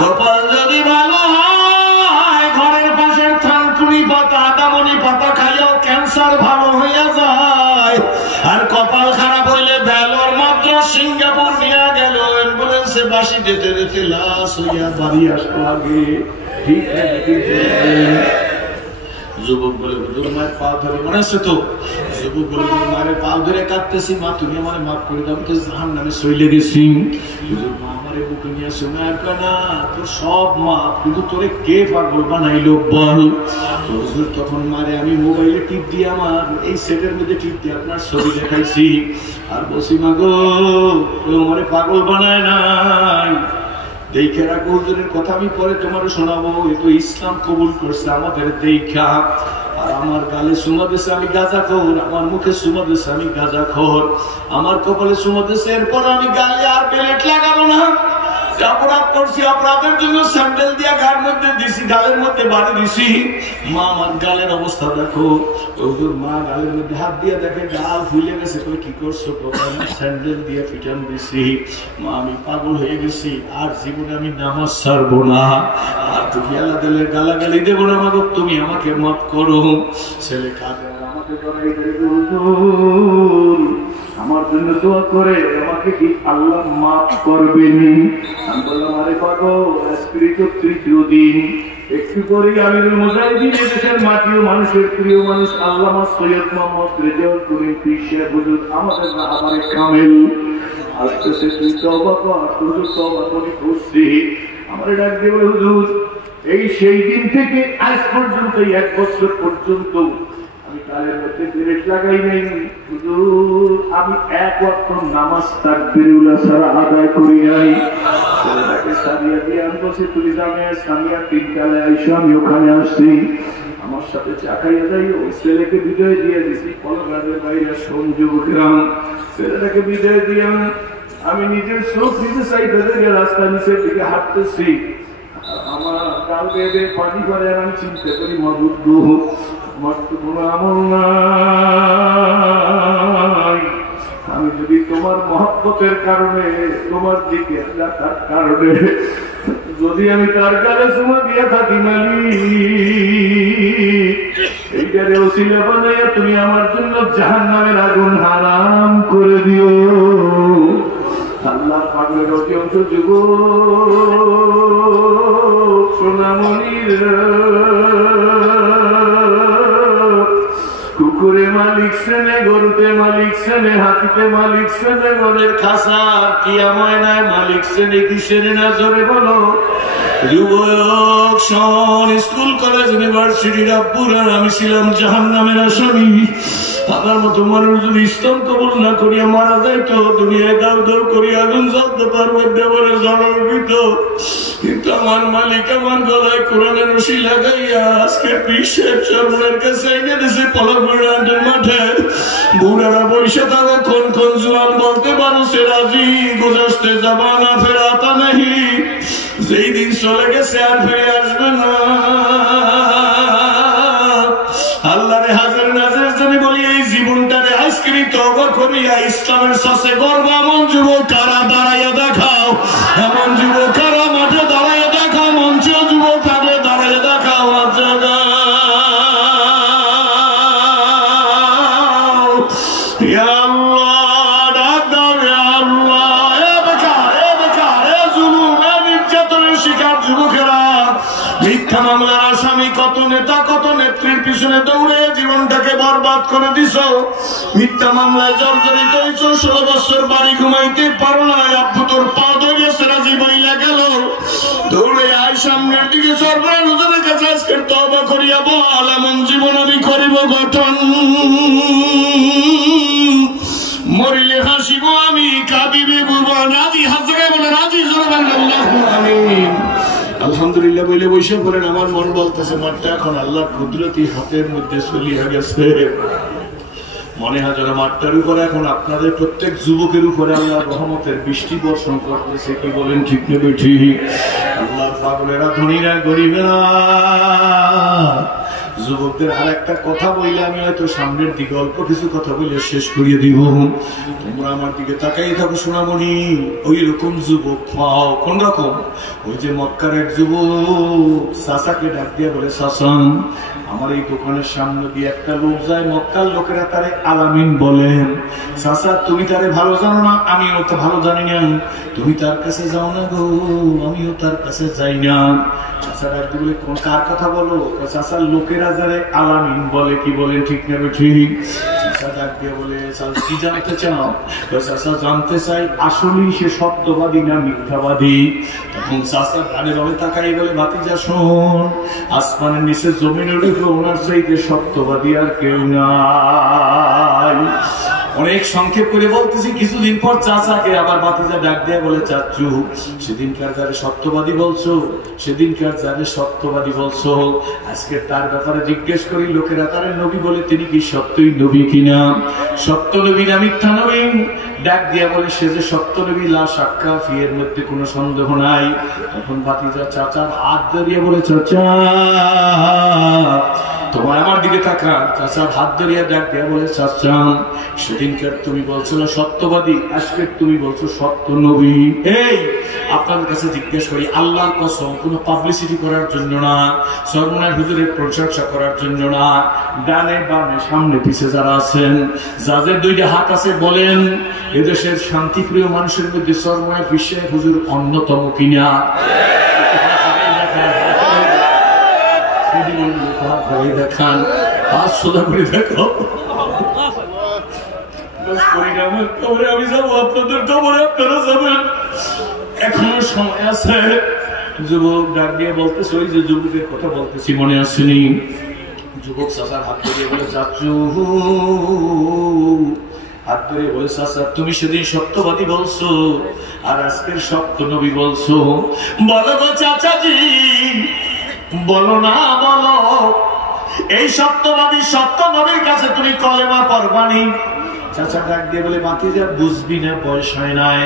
কপাল যদি ভালো হয়, ঘরের পাশের থানকুনি পাতা, আদামনি পাতা খাইয়াও ক্যান্সার ভালো হইয়া যায়। আর কপাল খারাপ হইলে ভ্যালোর মাত্র সিঙ্গাপুর নিয়ে গেল, অ্যাম্বুলেন্সে বাসি যেতে যেতে লাশ হইয়া বাড়ি আসো আগে। ঠিক আছে যুবক বলে, হুজুর মায়ের পা ধরে, মনে আছে তো? যুবক বলে, মায়ের পা ধরে কাঁদতেছি, মা তুমি আমার মাফ করে দাও, আমি তো জাহান্নামে চলে গেছি। হুজুর মা আমারে বুকে নিয়ে আসো, মায়ের কানা তোর সব মাফ, কিন্তু তোরে কে পাগল বানাইলো বল? হুজুর তখন মারে আমি মোবাইলে টিপ দিয়ে, আমার এই সেটের মধ্যে টিপ দিয়ে আপনার ছবি দেখাইছি আর বসি, মা গো আমারে পাগল বানায় নাই, দেখে রাখো হুজুরের কথা আমি পরে তোমার শোনাবো। এ তো ইসলাম কবুল করছে আমাদের দেখা। আর আমার গালে সুমা দিছে আমি গাঁজাখোর, আমার মুখে সুমা দিছে আমি গাঁজাখোর, আমার কপালে সুমা দিছে, এরপর আমি গালে আর বেলেট লাগাবো না। অপরাধ করছি, অপরাধের জন্য স্যান্ডেল দিয়া গায়ের মধ্যে দিছি, গালের মধ্যে বাড়ি দিছি। মা আমার গালের অবস্থা দেখো। মা গালের মধ্যে হাত দিয়ে দেখে গাল ফুলে গেছে। কি করছো? স্যান্ডেল দিয়ে পিটান দিছি। মা আমি পাগল হয়ে গেছি, আর জীবনে আমি নামাজ ছাড়বো না, আর তুমি আল্লাহ দিলের গালাগালি দেবো না। মাগো তুমি আমাকে মাফ করো। ছেলে কাঁদে, আমাকে জড়াই আমার জন্য দোয়া করে, আমাকে কি আল্লাহ মাফ করবেনি? আমি বললাম আরে পাগল, আজকে তো তৃতীয় দিন। একটু পরে আমিরুল মুজাহিদিন দেশের মাটি ও মানুষের প্রিয় মানুষ আল্লামা সৈয়দ মোহাম্মদ রেজাউল করিম পীর সাহেব হুজুর আমাদের রাহবারে কামেল আসতেছে, তুই তওবা কর, হুজুর তওবা করে খুশি। আমার ডাক দিয়ে বলে হুজুর এই সেই দিন থেকে আজ পর্যন্ত 1 বছর পর্যন্ত গালের মধ্যে বেরেট লাগাই নাই হুজুর, আমি 1 ওয়াক্ত নামাজ তাকবীরুল্লাহ ছাড়া আদায় করি নাই। ছেলেটাকে সারিয়া দিয়ে আনতেছি, তুমি জানে সারিয়া 3 কালে আইসো, আমি ওখানে আসছি, আমার সাথে চা খাইয়া যাই। ওই ছেলেকে বিজয় দিয়ে দিছি কলকাতার বাইরে সংযোগগ্রাম। ছেলেটাকে বিজয় দিয়ে আমি নিজের চোখ নিজে সাইডে থেকে রাস্তা নিচের দিকে হাঁটতেছি, আমার গাল বেঁধে পানি করে, আমি চিন্তা করি মাবুদ আমার তো কোনো আমল নাই, আমি যদি তোমার মহব্বতের কারণে, তোমার দিকে রাখার কারণে যদি আমি তার গালে চুমা দিয়ে থাকি মালিক, এইটারে ওসিলা বানাইয়া তুমি আমার জন্য জাহান্নামের আগুন হারাম করে দিও। আল্লাহ পাগলের অধিকাংশ যুবক সোনামণির কুকুরে মালিক সেনে, গরুতে মালিক সেনে, হাতিতে মালিক সেনে, ঘরের খাসা কিয়া ময়নায় মালিক সেনে, কি সেনে না জোরে বলো। যুবক শোন, স্কুল কলেজ ইউনিভার্সিটি রাব্বুরার আমি ছিলাম জাহান্নামের আসামি। আমার মতো মানুষ যদি ইসলাম কবুল না করিয়া মারা যাইতো, দুনিয়ায় দাউ দাউ করিয়া আগুন জ্বলতে পারবে দেবরে জড়িত, কিন্তু আমার মালিক আমার গলায় কোরআনের রশি লাগাইয়া আজকে বিশ্বের চরমের কাছে এনে দিয়েছে পলাপুরের মাঠে। বুড়ারা বৈশা থাকো, কোন কোন জোয়ান বলতে পারো সে রাজি, গুজরতে জামানা ফেরাতা নেই, যেই দিন চলে গেছে আর ফিরে আসবে না। আল্লাহরে হাজার নাজার জানি বলি, এই জীবনটারে আজকে তওবা করিয়া ইসলামের সাথে গর্ব এমন যুবক কারা দাঁড়াইয়া দেখাও, এমন যুবক কারা মাঠে দাঁড়াইয়া দেখাও, মঞ্চে যুবক থাকলে দাঁড়াইয়া দেখাও। মিথ্যা মামলার আসামি কত নেতা কত নেত্রীর পিছনে দৌড়ে জীবনটাকে বরবাদ করে দিছ, মিথ্যা মামলায় জর্জরিত হয়েছ, 16 বছর বাড়ি ঘুমাইতে পারো না, আব্বু তোর পা ধরিয়ে রাজি বইলা গেল, দৌড়ে আয় সামনের দিকে সরকার হুজুরের কাছে আজকের তওবা করিয়া বল, এমন জীবন আমি করিব গঠন, মরিলে হাসিব আমি, কাঁদিবে ভুবন। রাজি হাত জায়গায় বলে রাজি, জোরে আল্লাহু আমিন। আলহামদুলিল্লাহ বলে বসে পড়েন। আমার মন বলতেছে মাঠটা এখন আল্লাহর কুদরতি হাতের মধ্যে চলিয়া গেছে। মনে হয় যেন মাঠটার উপরে এখন আপনাদের প্রত্যেক যুবকের উপরে আল্লাহর রহমতের বৃষ্টি বর্ষণ করতেছে। কি বলেন, ঠিক নেবে ঠিক? আল্লাহর পাগলেরা ধনীরা গরিবেরা। যুবকদের আর একটা কথা বললে আমি হয়তো সামনের দিকে অল্প কিছু কথা বলে শেষ করিয়ে দিব। তোমরা আমার দিকে তাকাই থাকো সোনামণি, ওই রকম যুবক পাও। কোন রকম? ওই যে মক্কার এক যুবক চাচাকে ডাক দিয়ে বলে, চাচা আমার এই দোকানের সামনে দিয়ে একটা লোক যায়, মক্কার লোকেরা তারে আলামিন বলেন। চাচা তুমি তারে ভালো জানো না? আমিও তো ভালো জানি না। তুমি তার কাছে যাও না গো, আমিও তার কাছে যাই না। চাচা ডাক দিয়ে বলে, কোন কার কথা বলো? চাচার লোকেরা যারে আলামিন বলে। কি বলেন, ঠিক না ঠিক? চাচা ডাক দিয়ে বলে, কি জানতে চাও? চাচা জানতে চাই আসলেই সে সত্যবাদী না মিথ্যাবাদী। তখন চাচা ডানে বামে তাকাই বলে, ভাতিজা শোন, আসমানের নিচে জমিনের উপরে ওনার চাইতে সত্যবাদী আর কেউ নাই। অনেক সংক্ষেপ করে বলতেছি। কিছুদিন পর চাচাকে আবার বাতিজা ডাক দিয়ে বলে, চাচু সেদিনকার যারে সত্যবাদী বলছো, সেদিনকার যারে সত্যবাদী বলছো, আজকে তার ব্যাপারে জিজ্ঞেস করি, লোকেরা তারে নবী বলে, তিনি কি সত্যই নবী কিনা, সত্য নবী না মিথ্যা নবী? ডাক দিয়া বলে, সে যে সত্য নবী, লা শাক্কা ফি, এর মধ্যে কোনো সন্দেহ নাই। তখন বাতিজা চাচার হাত ধরিয়ে বলে, চাচা তোমার আমার দিকে তাকান। চাচার হাত ধরিয়া ডাক দিয়া বলে, চাচা সেদিনকার তুমি বলছো না সত্যবাদী, আজকে তুমি বলছো সত্য নবী। এই আপনাদের কাছে জিজ্ঞেস করি, আল্লাহর কসম, কোনো পাবলিসিটি করার জন্য না, সরমনার হুজুরের প্রশংসা করার জন্য না, ডানে বামে সামনে পিছে যারা আছেন, যাদের দুইটা হাত আছে, বলেন এদেশের শান্তিপ্রিয় মানুষের মধ্যে সরমনার বিশ্বের হুজুর অন্যতম কিনা? দেখান, হাত সোজা করে দেখো। আমি যাবো আপনাদের কবরে, আপনারা যাবেন, এখনো সময় আছে। যুবক ডাক দিয়ে বলতেছে, ওই যে যুবকের কথা বলতেছি মনে আসেনি? যুবক চাচার হাত ধরিয়ে বলে, চাচু হাত ধরে বলে, চাচা তুমি সেদিন সত্যবাদী বলছো আর আজকের সত্য নবী বলছো, বলো গো চাচাজি, বলো না বলো, এই সত্যবাদী সত্য নবীর কাছে তুমি কলেমা পড়বানি? চাচা ডাক দিয়ে বলে, বাতিজা বুঝবি না, পয়সায় নাই।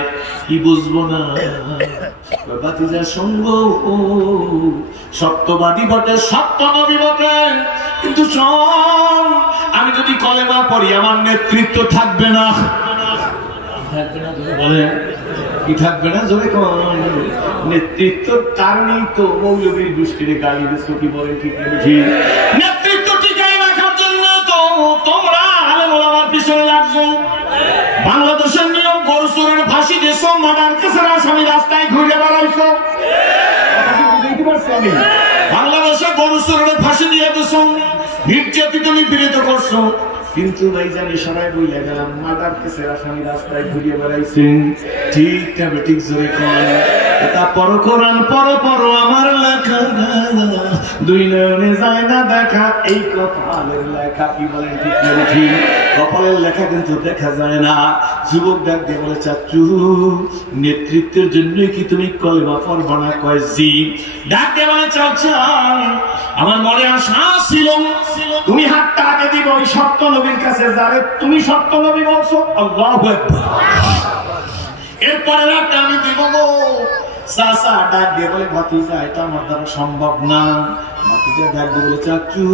কি বুঝবো না? বাতিজার সঙ্গ সত্যবাদী বটে, সত্য নবী বটে, কিন্তু শোন, আমি যদি কলেমা পড়ি আমার নেতৃত্ব থাকবে না। থাকবে না বলে, কি থাকবে না? জোরে কোন নেতৃত্বের কারণেই তো মৌলবীর দৃষ্টিতে গালি দিচ্ছ, কি বলেন? ঠিক বুঝি নেতৃত্ব টিকাই রাখার জন্য তো তোমরা আলেম ওলামার পিছনে লাগছো। বাংলাদেশের নিয়ম, গরু চোরের ফাঁসি দিয়েছ, মার্ডার কেসের আসামি রাস্তায় ঘুরে বেড়াইছো। বাংলাদেশে গরু চোরের ফাঁসি দিয়ে দিয়েছ, নির্যাতিত নিপীড়িত করছো, কিন্তু ভাইজান ইশারায় বইলে গেলাম, মার্ডার কেসের আসামি রাস্তায় ঘুরিয়ে বেড়াইছেন। ঠিক না বেঠিক? জোরে কোন। এটা পর কোরআন, পর আমার লেখা, দুই নয়নে যায় না দেখা, এই কপালের লেখা। কি বলেন? ঠিক না বেঠিক? কপালের লেখা কিন্তু দেখা যায় না। যুবক ডাক দিয়ে বলে, চাচু নেতৃত্বের জন্য কি তুমি কলেমা পড়বা না? কয় জি। ডাক দিয়ে বলে, চাচা আমার মনে আশা ছিল তুমি হাতটা আগে দিব ওই সত্য নবীর কাছে, যারে তুমি সত্য নবী বলছো। আল্লাহু আকবার। এরপরে রাতটা আমি দিব গো। চাচা ডাক দিয়ে বলে, ভাতিজা এটা আমার দ্বারা সম্ভব না। ভাতিজা ডাক দিয়ে বলে, চাচু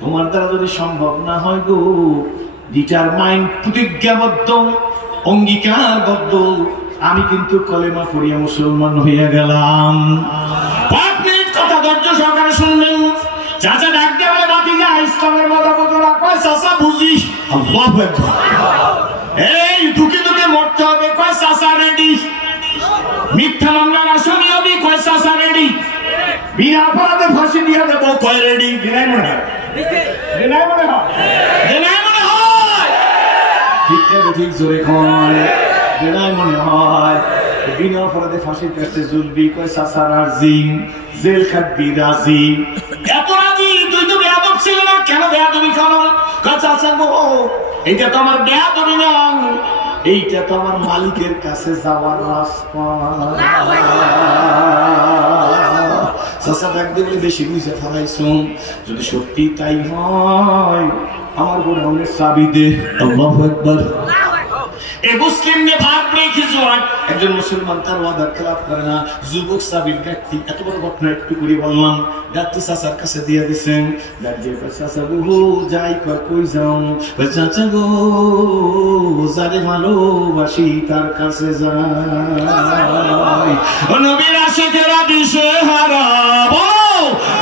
তোমার দ্বারা যদি সম্ভব না হয় গো, ডিটারমাইন্ড, প্রতিজ্ঞাবদ্ধ, অঙ্গীকারবদ্ধ, আমি কিন্তু কলেমা পড়িয়া মুসলমান হইয়া গেলাম। 5 মিনিট কথা ধৈর্য সহকারে শুনবেন। চাচা ডাক দিয়ে বলে, ভাতিজা ইসলামের মজা বুঝো না? কয় চাচা বুঝি। আল্লাহু আকবার। এই দুঃখে দুঃখে মরতে হবে? কয় চাচা রেডি। মিথ্যা মামলার আসামি হবি? কয় চাচা রেডি। বিনা অপরাধে ফাঁসি দিয়ে দেবো? কয় রেডি। দিনাই মনে হয়, দিনাই মনে হয়, দিনাই মনে হয়। ঠিক আছে, ঠিক জোরে কোন। দিনাই মনে হয়। বিনা অপরাধে ফাঁসির কাছে ঝুলবি? কয় চাচা রাজি। জেল খাটবি? রাজি। এত রাজি? তুই তো বেয়াদব ছিল না, কেন বেয়াদবি করো? কয় চাচা গো, এইটা তো আমার বেয়াদবি না, এইটা তো আমার মালিকের কাছে যাওয়ার রাস্তা। চাচা ডাক দিয়ে বেশি বুঝে ফেলাইছো, যদি সত্যি তাই হয় আমার গোডাউনের চাবি দে। আল্লাহু আকবার। এই মুসলিম নে ভাগ নেই কিছু হয়, একজন মুসলমান তার ওয়াদার খেলাফ করে না। যুবক সাবির ব্যক্তি, এত বড় ঘটনা একটু করে বললাম, ডাক্তার চাচার কাছে দিয়ে দিচ্ছেন। চাচা গো যাই কই যাও? চাচা গো যারে ভালোবাসি তার কাছে যাই। ও নবীর আশিকেরা দিশে হারা,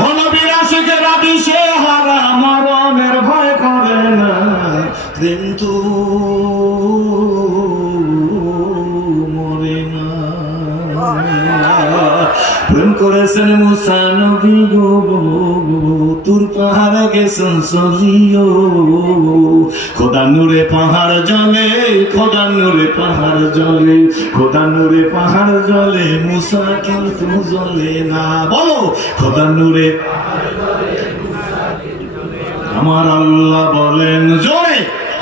ও নবীর আশিকেরা দিশে হারা, মরণের ভয় করে না, কিন্তু মরে না। প্রেম করেছেন মুসা নবী গো, তুর পাহাড়ে গেছেন চলিও, খোদা নূরে পাহাড় জলে, খোদা নূরে পাহাড় জলে, খোদা নূরে পাহাড় জলে, মুসা কিন্তু জলে না। বলো, খোদা নূরে আমার আল্লাহ বলেন জোরে,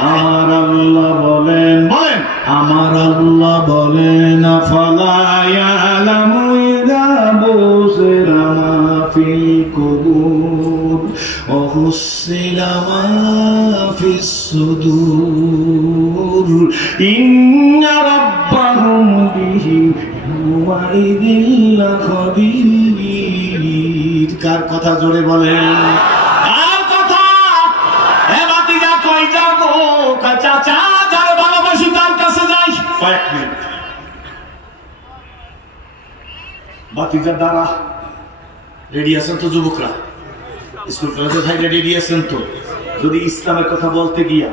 আমার আল্লাহ বলেন বলেন আমার আল্লাহ বলেন আফালা ইয়ালামু ইযা বুশিরা মা ফিল কুবুর ওয়া হুসিলা মা ফিস সুদুর ইন্না রাব্বাহুম বিহিম ইয়াওমাইযিন লাখাবীর। কার কথা জোরে বলেন? কার কথা? এ বাতিজা কই যাবো? চাচা যার ভালোবাসি তার কাছে যাই। কয়েক মিনিট বাতিজা দ্বারা রেডি আছেন তো? যুবকরা স্কুল কলেজে ভাই রেডি আছেন তো? যদি ইসলামের কথা বলতে গিয়া,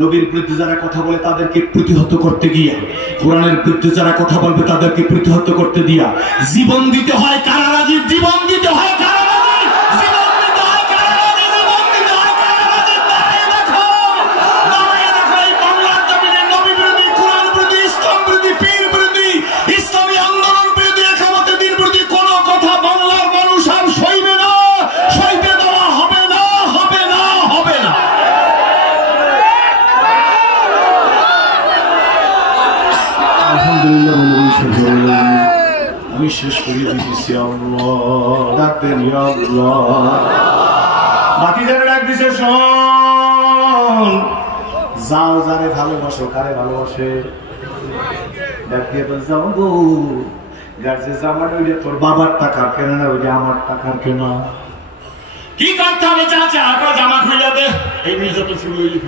নবীর বিরুদ্ধে যারা কথা বলে তাদেরকে প্রতিহত করতে গিয়া, কোরআনের বিরুদ্ধে যারা কথা বলবে তাদেরকে প্রতিহত করতে দিয়া জীবন দিতে হয় কারা রাজি? জীবন দিতে হয় কারা রাজি? জীবন দিতে হয় কারা রাজি? জীবন দিতে হয় কারা রাজি? দাঁড়িয়ে দেখো, দাঁড়িয়ে দেখো এই বাংলার জমিনে নবী বিরোধী, কোরআন বিরোধী, ইসলাম বিরোধী, পীর বিরোধী, ইসলামী আন্দোলন বিরোধী, একামতের দিন বিরোধী কোন কথা বাংলার মানুষ আর সইবে না, সইতে দেওয়া হবে না, হবে না, হবে না। আমি শেষ করে দিতেছি। ডাক দেন বাতিজারে ডাক দিছে, শোন, যাও যারে ভালোবাসো। কারে ভালোবাসে? ডাক দিয়ে যাও গো, যার যে জামাটা ওইটা তোর বাবার টাকার কেনা না, ওইটা আমার টাকার কেনা। কি করতে হবে চাচা? জামা খুলে দে। এই নিয়ে যত শুরু হইলি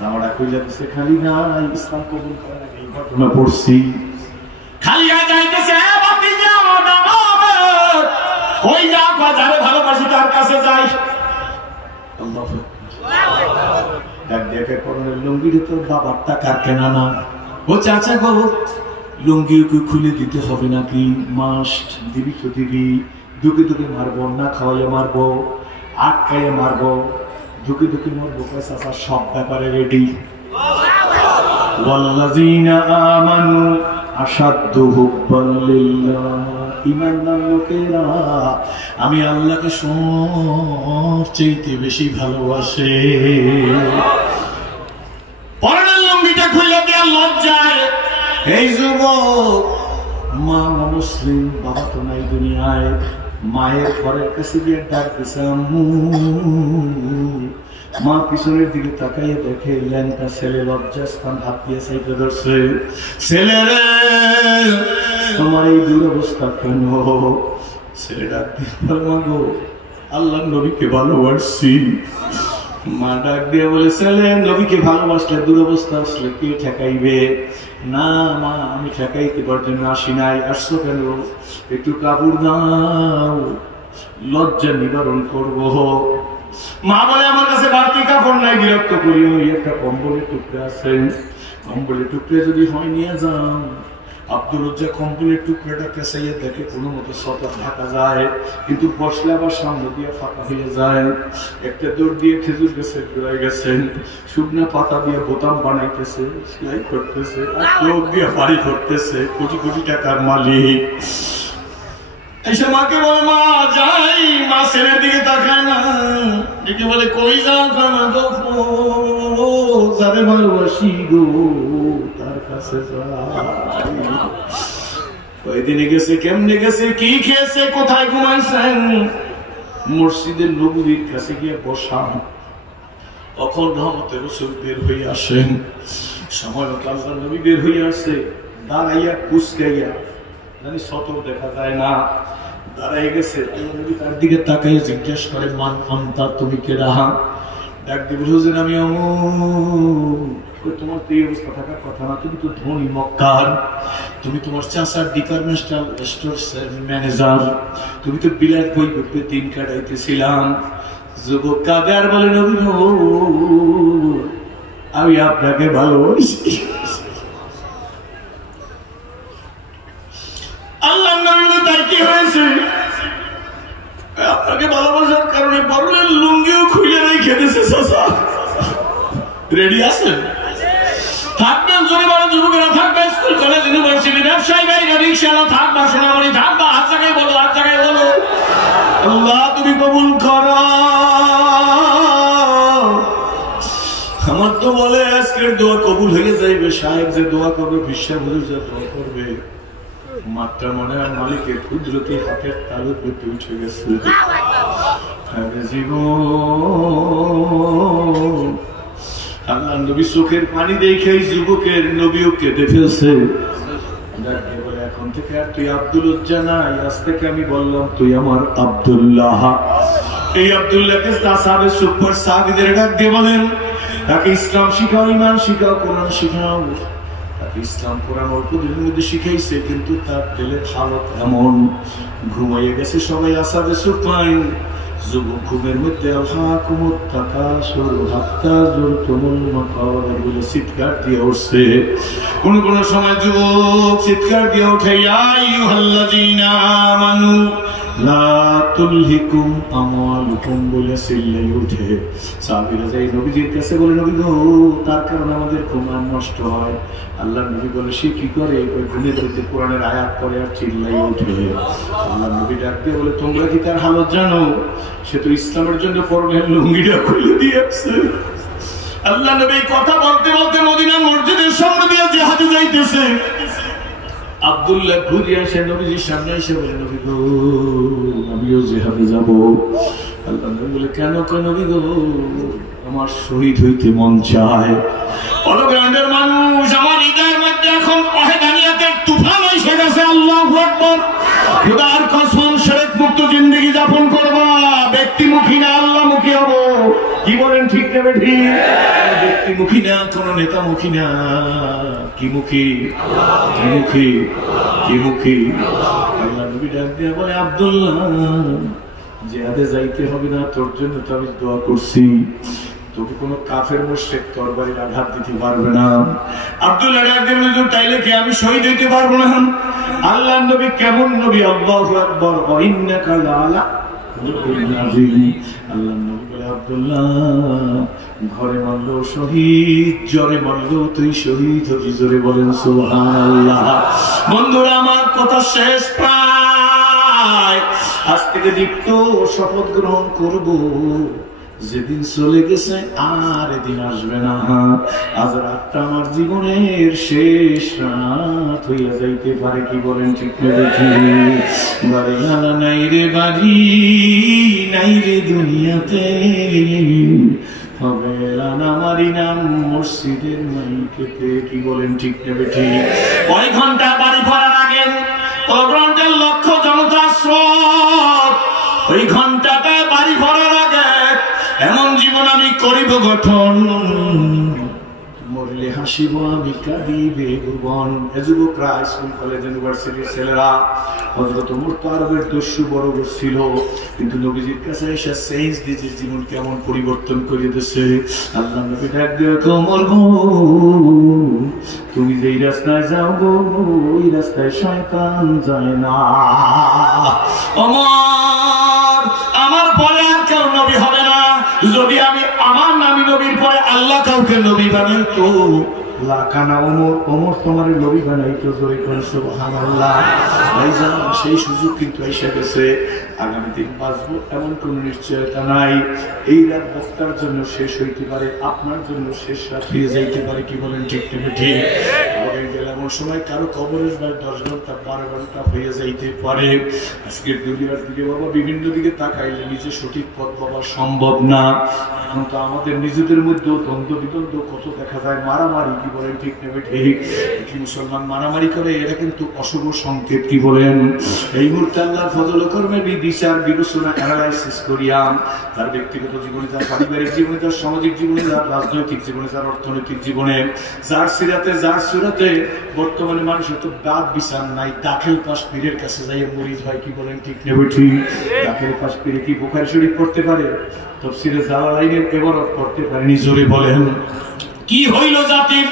জামাটা খুলে দিছে। খালি না ইসলাম কবুল করে না, এই ঘটনা পড়ছি। খালি যাইতেছে কই যা, যারে ভালোবাসি তার কাছে যাই। দেখে পরনের লুঙ্গিটা তোর বাবার টাকার কেনা না। ও চাচা গো, লুঙ্গি খুলে দিতে হবে নাকি? মাস্ট দিবি তো দিবি। দুকে দুকে মারবো না, খাওয়াইয়া মারবো, আটকাইয়া মারবো, দুকে দুকে মারবো। চাচা সব ব্যাপারে রেডি। ওয়াল্লাযীনা আমানু আশাদ্দু হুব্বান লিল্লাহ। ঈমানদার লোকেরা আমি আল্লাহকে সবচেয়ে বেশি ভালোবাসে। পরনের লুঙ্গিটা খুলে দেয়া লজ্জায় এই যুবক, মা মুসলিম, বাবা তো নাই দুনিয়ায়, মায়ের ঘরের কাছে গিয়ে ডাক দিছে আম্মু। মা পিছনের দিকে তাকাইয়ে দেখে ল্যাংটা ছেলে লজ্জাস্থান হাত দিয়ে সাইকে ধরছে। ছেলেরে তোমার এই দুরবস্থা কেন? ছেলে ডাক দিয়ে গো, আল্লাহ নবীকে ভালোবাসছি। মা ডাক দিয়ে বলে, ছেলে নবীকে ভালোবাসলে দুরবস্থা আসলে কে ঠেকাইবে? না মা, আমি ঠেকাইতে পারার জন্য আসি নাই। আসছো কেন? একটু কাপড় দাও, লজ্জা নিবারণ করবো। মা বলে, আমার কাছে বাড়তি কাপড় নাই, বিরক্ত করি। ওই একটা কম্বলের টুকরা আছে, কম্বলের টুকরা যদি হয় নিয়ে যাও। আব্দুল রজ্জা কম্বলের টুকরাটা কেসাইয়া দেখে কোনো মতো সতা ঢাকা যায়, কিন্তু বসলে আবার সামনে দিয়ে ফাঁকা হয়ে যায়। একটা দৌড় দিয়ে খেজুর গাছের গোড়ায় গেছেন, শুকনা পাতা দিয়ে বোতাম বানাইতেছে, সেলাই করতেছে, চোখ দিয়ে বাড়ি করতেছে। কোটি কোটি টাকার মালিক। এসে মাকে বলে, মা যাই। মা ছেলের দিকে তাকায় না, দিকে বলে, কই যাও কেন গো? যারে ভালোবাসি গো তার কাছে যাই। কয়দিনে গেছে, কেমনে গেছে, কি খেয়েছে, কোথায় ঘুমাইছেন? মসজিদের নববীর কাছে গিয়ে বসা। তখন রহমতে রাসূল বের হয়ে আসেন। সময় মতো আল্লাহর নবী বের হয়ে আসে, দাঁড়াইয়া কুচকাইয়া, জানি সতর দেখা যায় না, দাঁড়াই গেছে। আল্লাহর নবী তার দিকে তাকাইয়া জিজ্ঞেস করে, মান আনতা, তুমি কে? রাহা ডাক দিয়ে বলছেন, আমি তোমার তো এই অবস্থা থাকার কথা না, তুমি তো ধনী মক্কার, তুমি তোমার চাচার ডিপার্টমেন্টাল স্টোর ম্যানেজার, তুমি তো বিলাত বই করতে দিন কাটাইতেছিলাম। যুবক কাঁদে আর বলে, নবী আমি আপনাকে ভালোবাসি। আল্লাহ নবী তার কি হয়েছে? আপনাকে ভালোবাসার কারণে বড়লের লুঙ্গিও খুলে রেখে দিয়েছে। চাচা রেডি আছেন? থাকবেন জোরে বড় যুবকেরা, থাকবে স্কুল কলেজ ইউনিভার্সিটি, ব্যবসায়ী বাইরে রিক্সাওয়ালা, থাকবা সোনামণি, থাকবা হাত জায়গায় বলো, হাত জায়গায় বলো। আল্লাহ তুমি কবুল করো। ছাত্রের দোয়া কবুল হয়ে যাইবে, সাহেব যে দোয়া করবে, বিশ্বা হুজুর যে দোয়া করবে, মাত্রা মনে হয় মালিকের কুদরতি হাতের তালুর পেতে উঠে গেছে। জীবন আল্লাহ নবী চোখের পানি দেখে যুবকের নবীও কেঁদে ফেলছে। বলে এখন থেকে আর তুই আব্দুল উজ্জা নাই, আজ থেকে আমি বললাম তুই আমার আব্দুল্লাহ। এই আব্দুল্লাহকে সাহাবে সুপার সাহাবীদের ডাক দিয়ে বলেন, তাকে ইসলাম শিখাও, ইমান শিখাও, কোরআন শিখাও। তাকে ইসলাম কোরআন অল্প দিনের মধ্যে শিখাইছে, কিন্তু তার দিলের হালত এমন, ঘুমাইয়ে গেছে সবাই আসাবে সুপাই। যুবক ঘুমের মধ্যে চিৎকার দিয়ে উঠছে। কোন কোন সময় যুবক চিৎকার দিয়ে ওঠে, লা তুলহিকুম আমওয়ালুকুম বলে চিল্লাই উঠে। সাহাবীরা যাই নবীজির কাছে বলে, নবী গো, তার কারণে আমাদের ঘুম নষ্ট হয়। আল্লাহ নবী বলে, সে কি করে? ঘুমের মধ্যে কোরআনের আয়াত পড়ে আর চিল্লাই উঠে। আল্লাহ নবী ডাক দিয়ে বলে, তোমরা কি তার হালত জানো? সে তো ইসলামের জন্য পরনের লুঙ্গিটা খুলে দিয়েছে। আল্লাহ নবী কথা বলতে বলতে মদিনার মসজিদের সামনে দিয়ে জিহাদে যাইতেছে। আব্দুল্লাহ ঘুরে আসে নবীজির সামনে এসে বলে, নবী গো, আমিও জিহাদে যাব। আল্লাহ নবী বলে, কেন নবী গো? আমার শহীদ হইতে মন চায়। অলগ্রান্ডের মানুষ, আমার হৃদয়ের মধ্যে এখন ওয়াহদানিয়াতের তুফান এসে গেছে। আল্লাহু আকবার। খোদার কসম, শিরক মুক্ত জিন্দেগি যাপন করবা, ব্যক্তিমুখী না আল্লাহমুখী হব। কি বলেন, ঠিক না বেঠি? ব্যক্তিমুখী না, কোন নেতামুখী না। কি মুখী? কি মুখী? কি মুখী? আল্লাহ নবী ডাক দিয়ে বলে, আব্দুল্লাহ, জিহাদে যাইতে হবে না, তোর জন্য তো আমি দোয়া করছি। তোকে কোনো কাফের মুশরিক তরবারির আঘাত দিতে পারবে না। আব্দুল্লাহ ডাক দিয়ে বলে, তাইলে কি আমি শহীদ হইতে পারবো না? আল্লাহ নবী কেমন নবী! আল্লাহু আকবার। ওয়া ইন্নাকা লাআলা খুলুকিন আযীম। আল্লাহ নবী বলে, আব্দুল্লাহ, ঘরে মারলো শহীদ, জ্বরে মারলো তুই শহীদ হবি। জোরে বলেন সুবহানাল্লাহ। বন্ধুরা, আমার কথা শেষ প্রায়। আজ থেকে দীপ্ত শপথ গ্রহণ করব, যেদিন চলে গেছে আর এদিন আসবে না। আজ রাতটা আমার জীবনের শেষ রাত হইয়া যাইতে পারে। কি বলেন, ঠিক না? বাড়ি আলা নাই রে, বাড়ি নাই রে দুনিয়াতে, হবে আমারই নাম মসজিদের মাইকেতে। কি বলেন, ঠিক না? ঠিক। ওই ঘন্টা বাড়ি ফেরার আগে ঘন্টার লক্ষ জনতা স্রোত, ওই ঘন্টাটায় বাড়ি ফেরার আগে এমন জীবন আমি করিব গঠন, মরলে হাসিব আমি কাঁদিবে ভুবন। এ যুবকরা, স্কুল কলেজ ইউনিভার্সিটির ছেলেরা, হযরত ওমর তো আরবের দস্যু বড় ছিল, কিন্তু নবীজির কাছে এসে চেঞ্জ দিয়েছে, জীবন কেমন পরিবর্তন করে দিয়েছে। আল্লাহ নবী ডাক দিয়ে, ওমর গো, তুমি যেই রাস্তায় যাও গো, ওই রাস্তায় শয়তান যায় না। ওমর, আমার পরে আর কেউ নবী হবে না। যদি আমি আমার নামী নবীর পরে আল্লাহ কাউকে নবী বানাইতো, লাখানা ওমর, ওমর তোমার নবী বানাইতো। জোরে করে সুবহানাল্লাহ। ভাইজান, সেই সুযোগ কিন্তু এসে গেছে। আগামী দিন বাঁচবো এমন কোন নিশ্চয়তা নাই। এই রাত বক্তার জন্য শেষ হইতে পারে, আপনার জন্য শেষ রাত হয়ে যাইতে পারে। কি বলেন, ঠিক না? ঠিক। এমন সময় কারো কবরের 10 ঘন্টা 12 ঘন্টা হয়ে যাইতে পারে। আজকের দুনিয়ার দিকে বাবা বিভিন্ন দিকে তাকাইলে নিজে সঠিক পথ পাওয়া সম্ভব না। এখন তো আমাদের নিজেদের মধ্যেও দ্বন্দ্ব বিদ্বন্দ্ব কত দেখা যায়, মারামারি। কি বলেন, ঠিক না? ঠিক। কি মুসলমান মারামারি করে, এটা কিন্তু অশুভ সংকেত। কি বলেন? এই মুহূর্তে আল্লাহর ফজল কর্মে বিচার বিবেচনা অ্যানালাইসিস করিয়া তার ব্যক্তিগত জীবনে, তার পারিবারিক জীবনে, তার সামাজিক জীবনে, তার রাজনৈতিক জীবনে, তার অর্থনৈতিক জীবনে, যার সিরাতে যার সুরাতে বর্তমানে মানুষের তো দাঁত বিচার নাই। দাখিল পাশ পীরের কাছে যাইয়া মরিদ হয়। কি বলেন, ঠিক না? ঠিক। দাখিল পাশ পীরে কি বুখারী শরীফ পড়তে পারে? তাফসীরে জালালাইনের ইবারত পড়তে পারেনি। জোরে বলেন, কি হইল জাতির?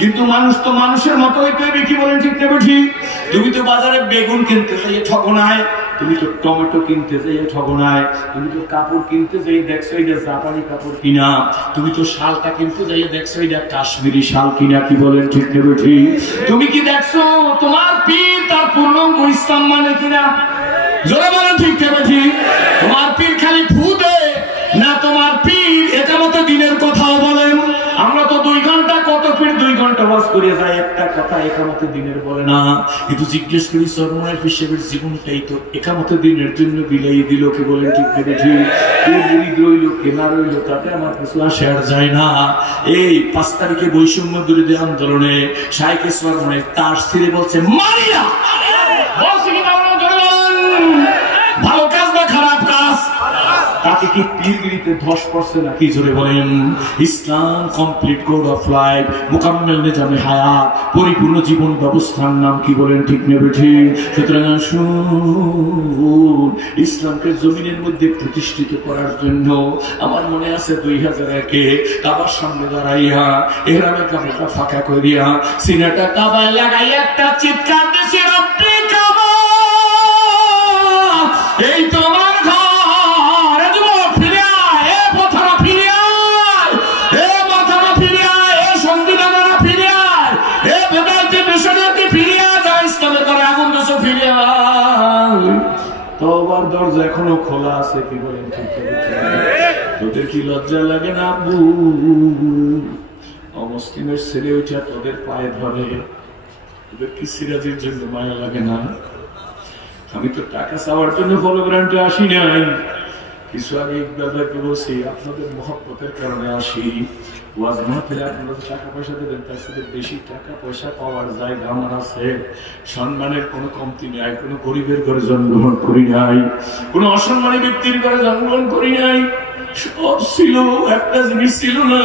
কিন্তু মানুষ তো মানুষের মতোই তৈরি। কি বলেন, ঠিক না? ঠিক। তুমি তো বাজারে বেগুন কিনতে যাইয়ে ঠগনায়, তুমি তো টমেটো কিনতে যাইয়ে ঠগনায়, তুমি তো কাপড় কিনতে যাই দেখছো এটা জাপানি কাপড় কিনা, তুমি তো শালটা কিনতে যাইয়ে দেখছো এটা কাশ্মীরি শাল কিনা। কি বলেন, ঠিক না? ঠিক। তুমি কি দেখছো তোমার পীর তার পূর্ণাঙ্গ ইসলাম মানে কিনা? জোরে বলেন, ঠিক না? ঠিক। তোমার পীর খালি ফু দেয় না, তোমার পীর এটা মতো দিনের কথাও বলেন। আমরা তো 2 ঘন্টা নামাজ করে যায়, একটা কথা একামতে দিনের বলে না। কিন্তু জিজ্ঞেস করি চরমনায় হিসেবের জীবনটাই তো একামতে দিনের জন্য বিলাই দিল, কি বলেন ঠিক ঠিক? কে মুরিদ রইল কে না রইল তাতে আমার কিছু আসে আর যায় না। এই 5 তারিখে বৈষম্য বিরোধী আন্দোলনে শাইখে চরমনায় তার স্থিরে বলছে মারিয়া, ভালো কাজ না খারাপ কাজ, তাকে কি পীরগিরিতে ধস পড়ছে নাকি? জোরে বলেন। ইসলাম complete code of life, Mukammel নিজামে হায়াত, পরিপূর্ণ জীবন ব্যবস্থার নাম কি বলেন ঠিক নেবে ঠিক? সুতরাং ইসলামকে জমিনের মধ্যে প্রতিষ্ঠিত করার জন্য আমার মনে আছে 2001-এ কাবার সামনে দাঁড়াইয়া এহরামের কাপড়টা ফাঁকা করিয়া সিনাটা কাবায় লাগাইয়া একটা চিৎকার দিয়েছে, রব্বি কাবা, এই তোমার ঘর, যুবক ফিরে আয়, এ পথরা ফিরে আয়, এ মাথারা ফিরে আয়, এ সংবিধানেরা ফিরে আয়, এ বেদান্তে মিশনারিতে ফিরে আয়, যা ইসলামের করে আগুন দেশে ফিরে আয়। তওবার দরজা এখনো খোলা আছে, কি বলেন ঠিক? তোদের কি লজ্জা লাগে না আব্বু? অমুসলিমের ছেলে উঠা তোদের পায়ে ধরে, তোদের কি সিরাজের জন্য মায়া লাগে না? আমি তো টাকা চাওয়ার জন্য হলোগ্রামে আসি নাই, কিছু আগে ইকবালকে বলছি আপনাদের মহব্বতের কারণে আসি। ওয়াজ মাহফিলে আপনারা টাকা পয়সা দেবেন, তার সাথে বেশি টাকা পয়সা পাওয়ার জায়গা আমার আছে। সম্মানের কোনো কমতি নাই, কোনো গরিবের ঘরে জন্মগ্রহণ করি নাই, কোনো অসম্মানী ব্যক্তির ঘরে জন্মগ্রহণ করি নাই। সব ছিল, একটা জিনিস ছিল না,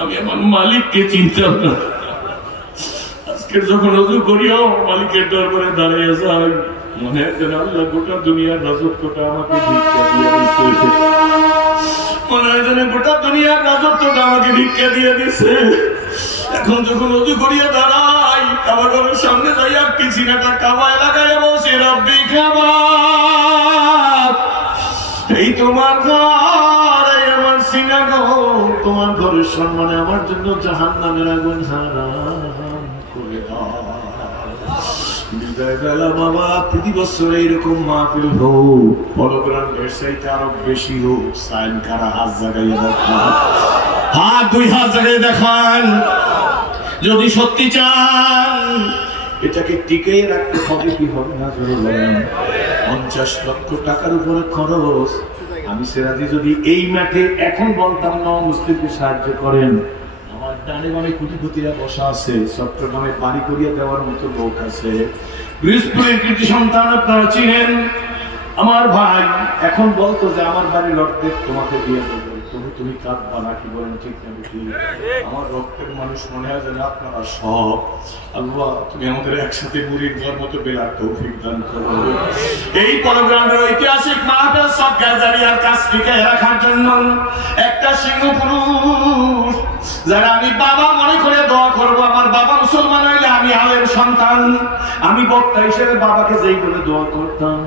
আমি আমার মালিককে চিনতাম না। আজকে যখন অজু করিও মালিকের দরবারে দাঁড়িয়ে যাই, মনে হয় যেন আল্লাহ গোটা দুনিয়ার রাজত্বটা আমাকে ভিক্ষা দিয়ে দিচ্ছে। মনে হয় যেন গোটা দুনিয়ার রাজত্বটা আমাকে ভিক্ষা দিয়ে দিচ্ছে। এখন যখন অজু করিয়া দাঁড়াই, কাবা ঘরের সামনে যাই, আর কি সিনাটা কাবায় লাগাই বসে, রব্বি কাবা, এই তোমার ঘর, এই আমার সিনা ঘর, তোমার ঘরের সম্মানে আমার জন্য জাহান্নামের আগুন হারাম করে দাও। বাবা প্রতি বছর এইরকম মাহফিল হোক, হলোগ্রাম ব্যবসায়ীটা আরো বেশি হোক। সাইন কারা হাত জাগাইয়া দেখান, হাত 2 হাত জাগাইয়া দেখান যদি সত্যি চান। এটাকে টিকে রাখতে হবে, কি হবে না? 50 লক্ষ টাকার উপরে খরচ। আমি সেরাজি যদি এই মাঠে এখন বলতাম না মুসলিমকে সাহায্য করেন, আমার ডানে বামে কোটিপতিরা বসা আছে, চট্টগ্রামে বাড়ি করিয়া দেওয়ার মতো লোক আছে। বৃহস্পতির কৃতি সন্তান আপনারা চিনেন, আমার ভাই এখন বলতো যে আমার বাড়ির অর্ধেক তোমাকে দিয়ে দেবো, তুমি কাঁদবা না, কি বলেন ঠিক না? আমার রক্তের মানুষ মনে হয় যেন আপনারা সব। আল্লাহ তুমি আমাদের একসাথে মুরিদ হওয়ার মতো বেলার তৌফিক দান করো। এই প্রোগ্রামের ঐতিহাসিক মাহফিল সদকায়ে জারিয়ার কাজ টিকে রাখার জন্য একটা সিংহ পুরুষ যারা আমি বাবা মনে করে দোয়া করবো। আমার বাবা মুসলমান হইলে আমি আলের সন্তান, আমি বক্তা হিসেবে বাবাকে যেই বলে দোয়া করতাম।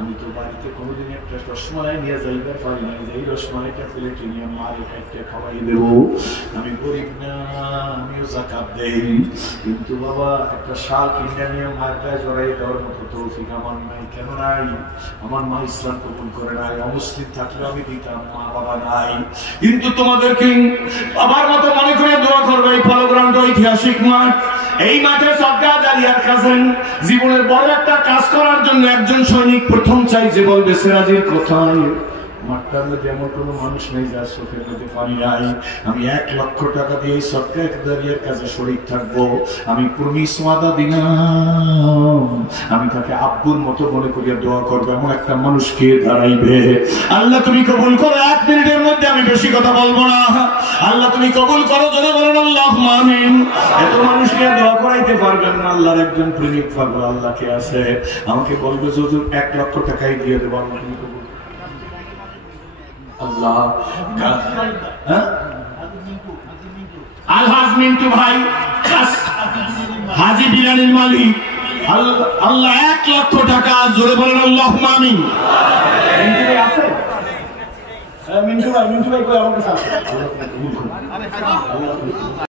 আমি তো বাড়িতে কোনোদিন একটা রসমালাই নিয়ে যাইবার পারি না, এই রসমালাইটা প্লেটে নিয়ে মারে একটা খাওয়াই দেবো। আমি গরিব না, আমিও যাকাত দেই, কিন্তু বাবা একটা শাল কিনে নিয়ে মায়ের গায়ে জড়াই দেওয়ার মতো তৌফিক আমার নাই। কেন নাই? আমার মা ইসলাম কবুল করে নাই। অমুসলিম থাকলে আমি দিতাম, মা বাবা নাই। কিন্তু তোমাদেরকে বাবার মতো মনে করে দোয়া করবে। এই ফলগ্রামটা ঐতিহাসিক মাঠ, এই মাঠে সদকায়ে জারিয়ার কাছে জীবনের বড় একটা কাজ করার জন্য একজন সৈনিক প্রথম চাই যে বলবে সিরাজের কথায়। মাঠটার মধ্যে এমন কোনো মানুষ নেই যার চোখের মধ্যে পানি নাই। আমি 1 লক্ষ টাকা দিয়ে সদকায়ে জারিয়ার কাছে শরীক থাকবো। আমি প্রমিস ওয়াদা দিলাম, আমি তাকে আব্বুর মতো মনে করিয়া দোয়া করবো। এমন একটা মানুষকে দাঁড়াইবে। আল্লাহ তুমি কবুল করো। 1 মিনিটের মধ্যে আমি বেশি কথা বলবো না। আল্লাহ তুমি কবুল করো, যদি বলেন আল্লাহুম্মা আমিন। এত মানুষকে দোয়া করাইতে পারবেন না। আল্লাহর একজন প্রেমিক পাগল আল্লাহকে আছে, আমাকে বলবে হুজুর 1 লক্ষ টাকাই দিয়ে দেবো। আল্লাহ তুমি কবুল আল্লাহ। আলহাজ মিন্টু ভাই, হাজি বিরানির মালিক, আল্লাহ 1 লক্ষ টাকা, জোরে বলেন আল্লাহুম্মা আমিন। মিন্টু ভাই কই আমার কাছে আছে।